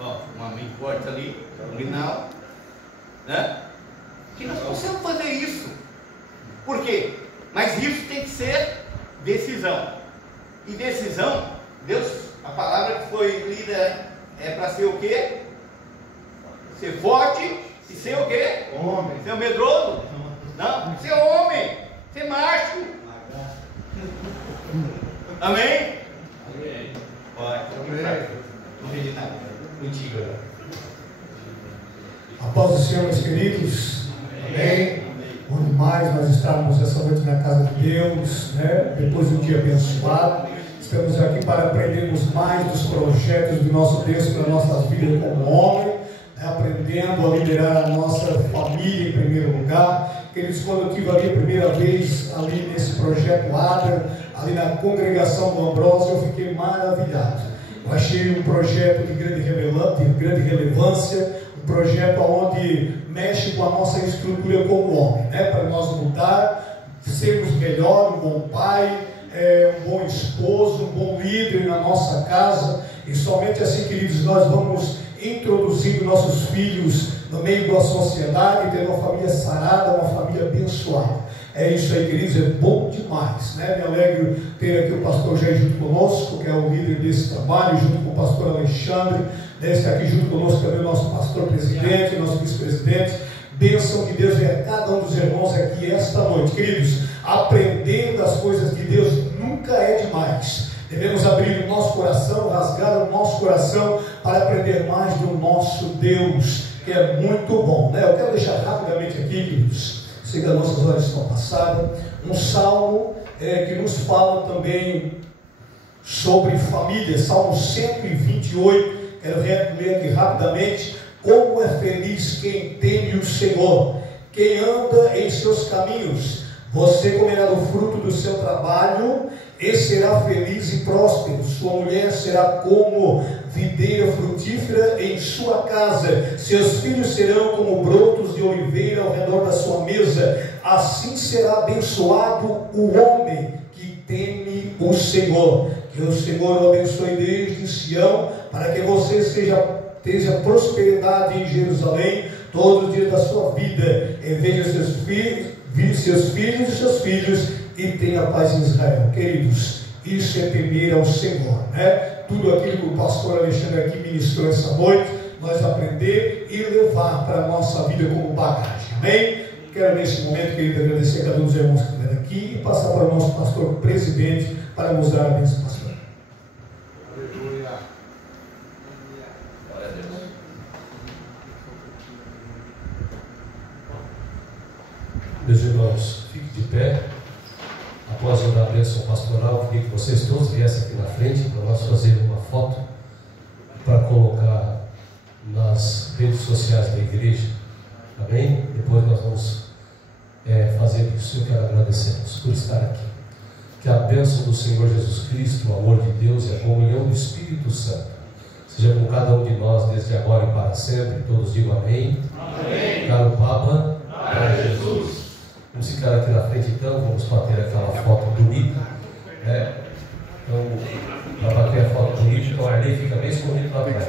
Ó, um amém forte ali no final, né? Que nós possamos fazer isso. Por quê? Mas isso tem que ser decisão. E decisão, Deus, a palavra que foi lida é para ser o quê? Ser forte e ser o quê? Homem. Ser medroso? Não, ser homem, ser macho. Amém? Amém. Vai. Não vejo nada. Contigo agora. A paz do Senhor, meus queridos. Amém. Bom demais nós estarmos essa noite na casa de Deus, né? Depois de um dia abençoado. Estamos aqui para aprendermos mais dos projetos do nosso Deus para a nossa vida como homem, né? Aprendendo a liderar a nossa família em primeiro lugar. Queridos, quando eu estive ali a primeira vez, ali nesse projeto Adra, ali na congregação do Ambrósio, eu fiquei maravilhado. Eu achei um projeto de grande relevância, um projeto onde mexe com a nossa estrutura como homem, né? Para nós mudar, sermos melhor, um bom pai, um bom esposo, um bom líder na nossa casa. E somente assim, queridos, nós vamos introduzindo nossos filhos no meio da sociedade, ter uma família sarada, uma família abençoada. É isso aí, queridos, é bom demais, né? Me alegro ter aqui o pastor Jair junto conosco, que é o líder desse trabalho, junto com o pastor Alexandre, né? Está aqui junto conosco também o nosso pastor presidente, nosso vice-presidente. Bênção de Deus ver cada um dos irmãos aqui esta noite, queridos. Aprender das coisas de Deus nunca é demais. Devemos abrir o nosso coração, rasgar o nosso coração para aprender mais do nosso Deus, que é muito bom, né? Eu quero deixar rapidamente aqui, queridos, sei que as nossas horas estão passadas, um salmo que nos fala também sobre família, Salmo 128, quero ler aqui rapidamente. Como é feliz quem teme o Senhor, quem anda em seus caminhos. Você comerá do fruto do seu trabalho e será feliz e próspero. Sua mulher será como videira frutífera em sua casa. Seus filhos serão como brotos de oliveira ao redor da sua mesa. Assim será abençoado o homem que teme o Senhor. Que o Senhor o abençoe desde Sião, para que você esteja prosperidade em Jerusalém todos os dias da sua vida. E veja seus filhos e seus filhos e tenha paz em Israel. Queridos, isso é temer ao Senhor, né? Tudo aquilo que o pastor Alexandre aqui ministrou essa noite, nós aprender e levar para a nossa vida como bagagem. Amém? Quero nesse momento, querido, agradecer a cada um dos irmãos que estiveram aqui e passar para o nosso pastor presidente para nos dar a bênção, pastor. Aleluia. Glória a Deus. Meus irmãos, fiquem de pé. Após eu dar a bênção pastoral, eu queria que vocês todos viessem aqui na frente para nós fazermos uma foto para colocar nas redes sociais da igreja. Amém? Depois nós vamos fazer isso. Eu quero agradecê-los por estar aqui. Que a bênção do Senhor Jesus Cristo, o amor de Deus e a comunhão do Espírito Santo seja com cada um de nós desde agora e para sempre. Todos digam amém. Amém. Caro Papa, Para Jesus. vamos ficar aqui na frente então, vamos bater aquela foto bonita, né? Então, para bater a foto bonita, então a Arley fica bem escondido lá atrás.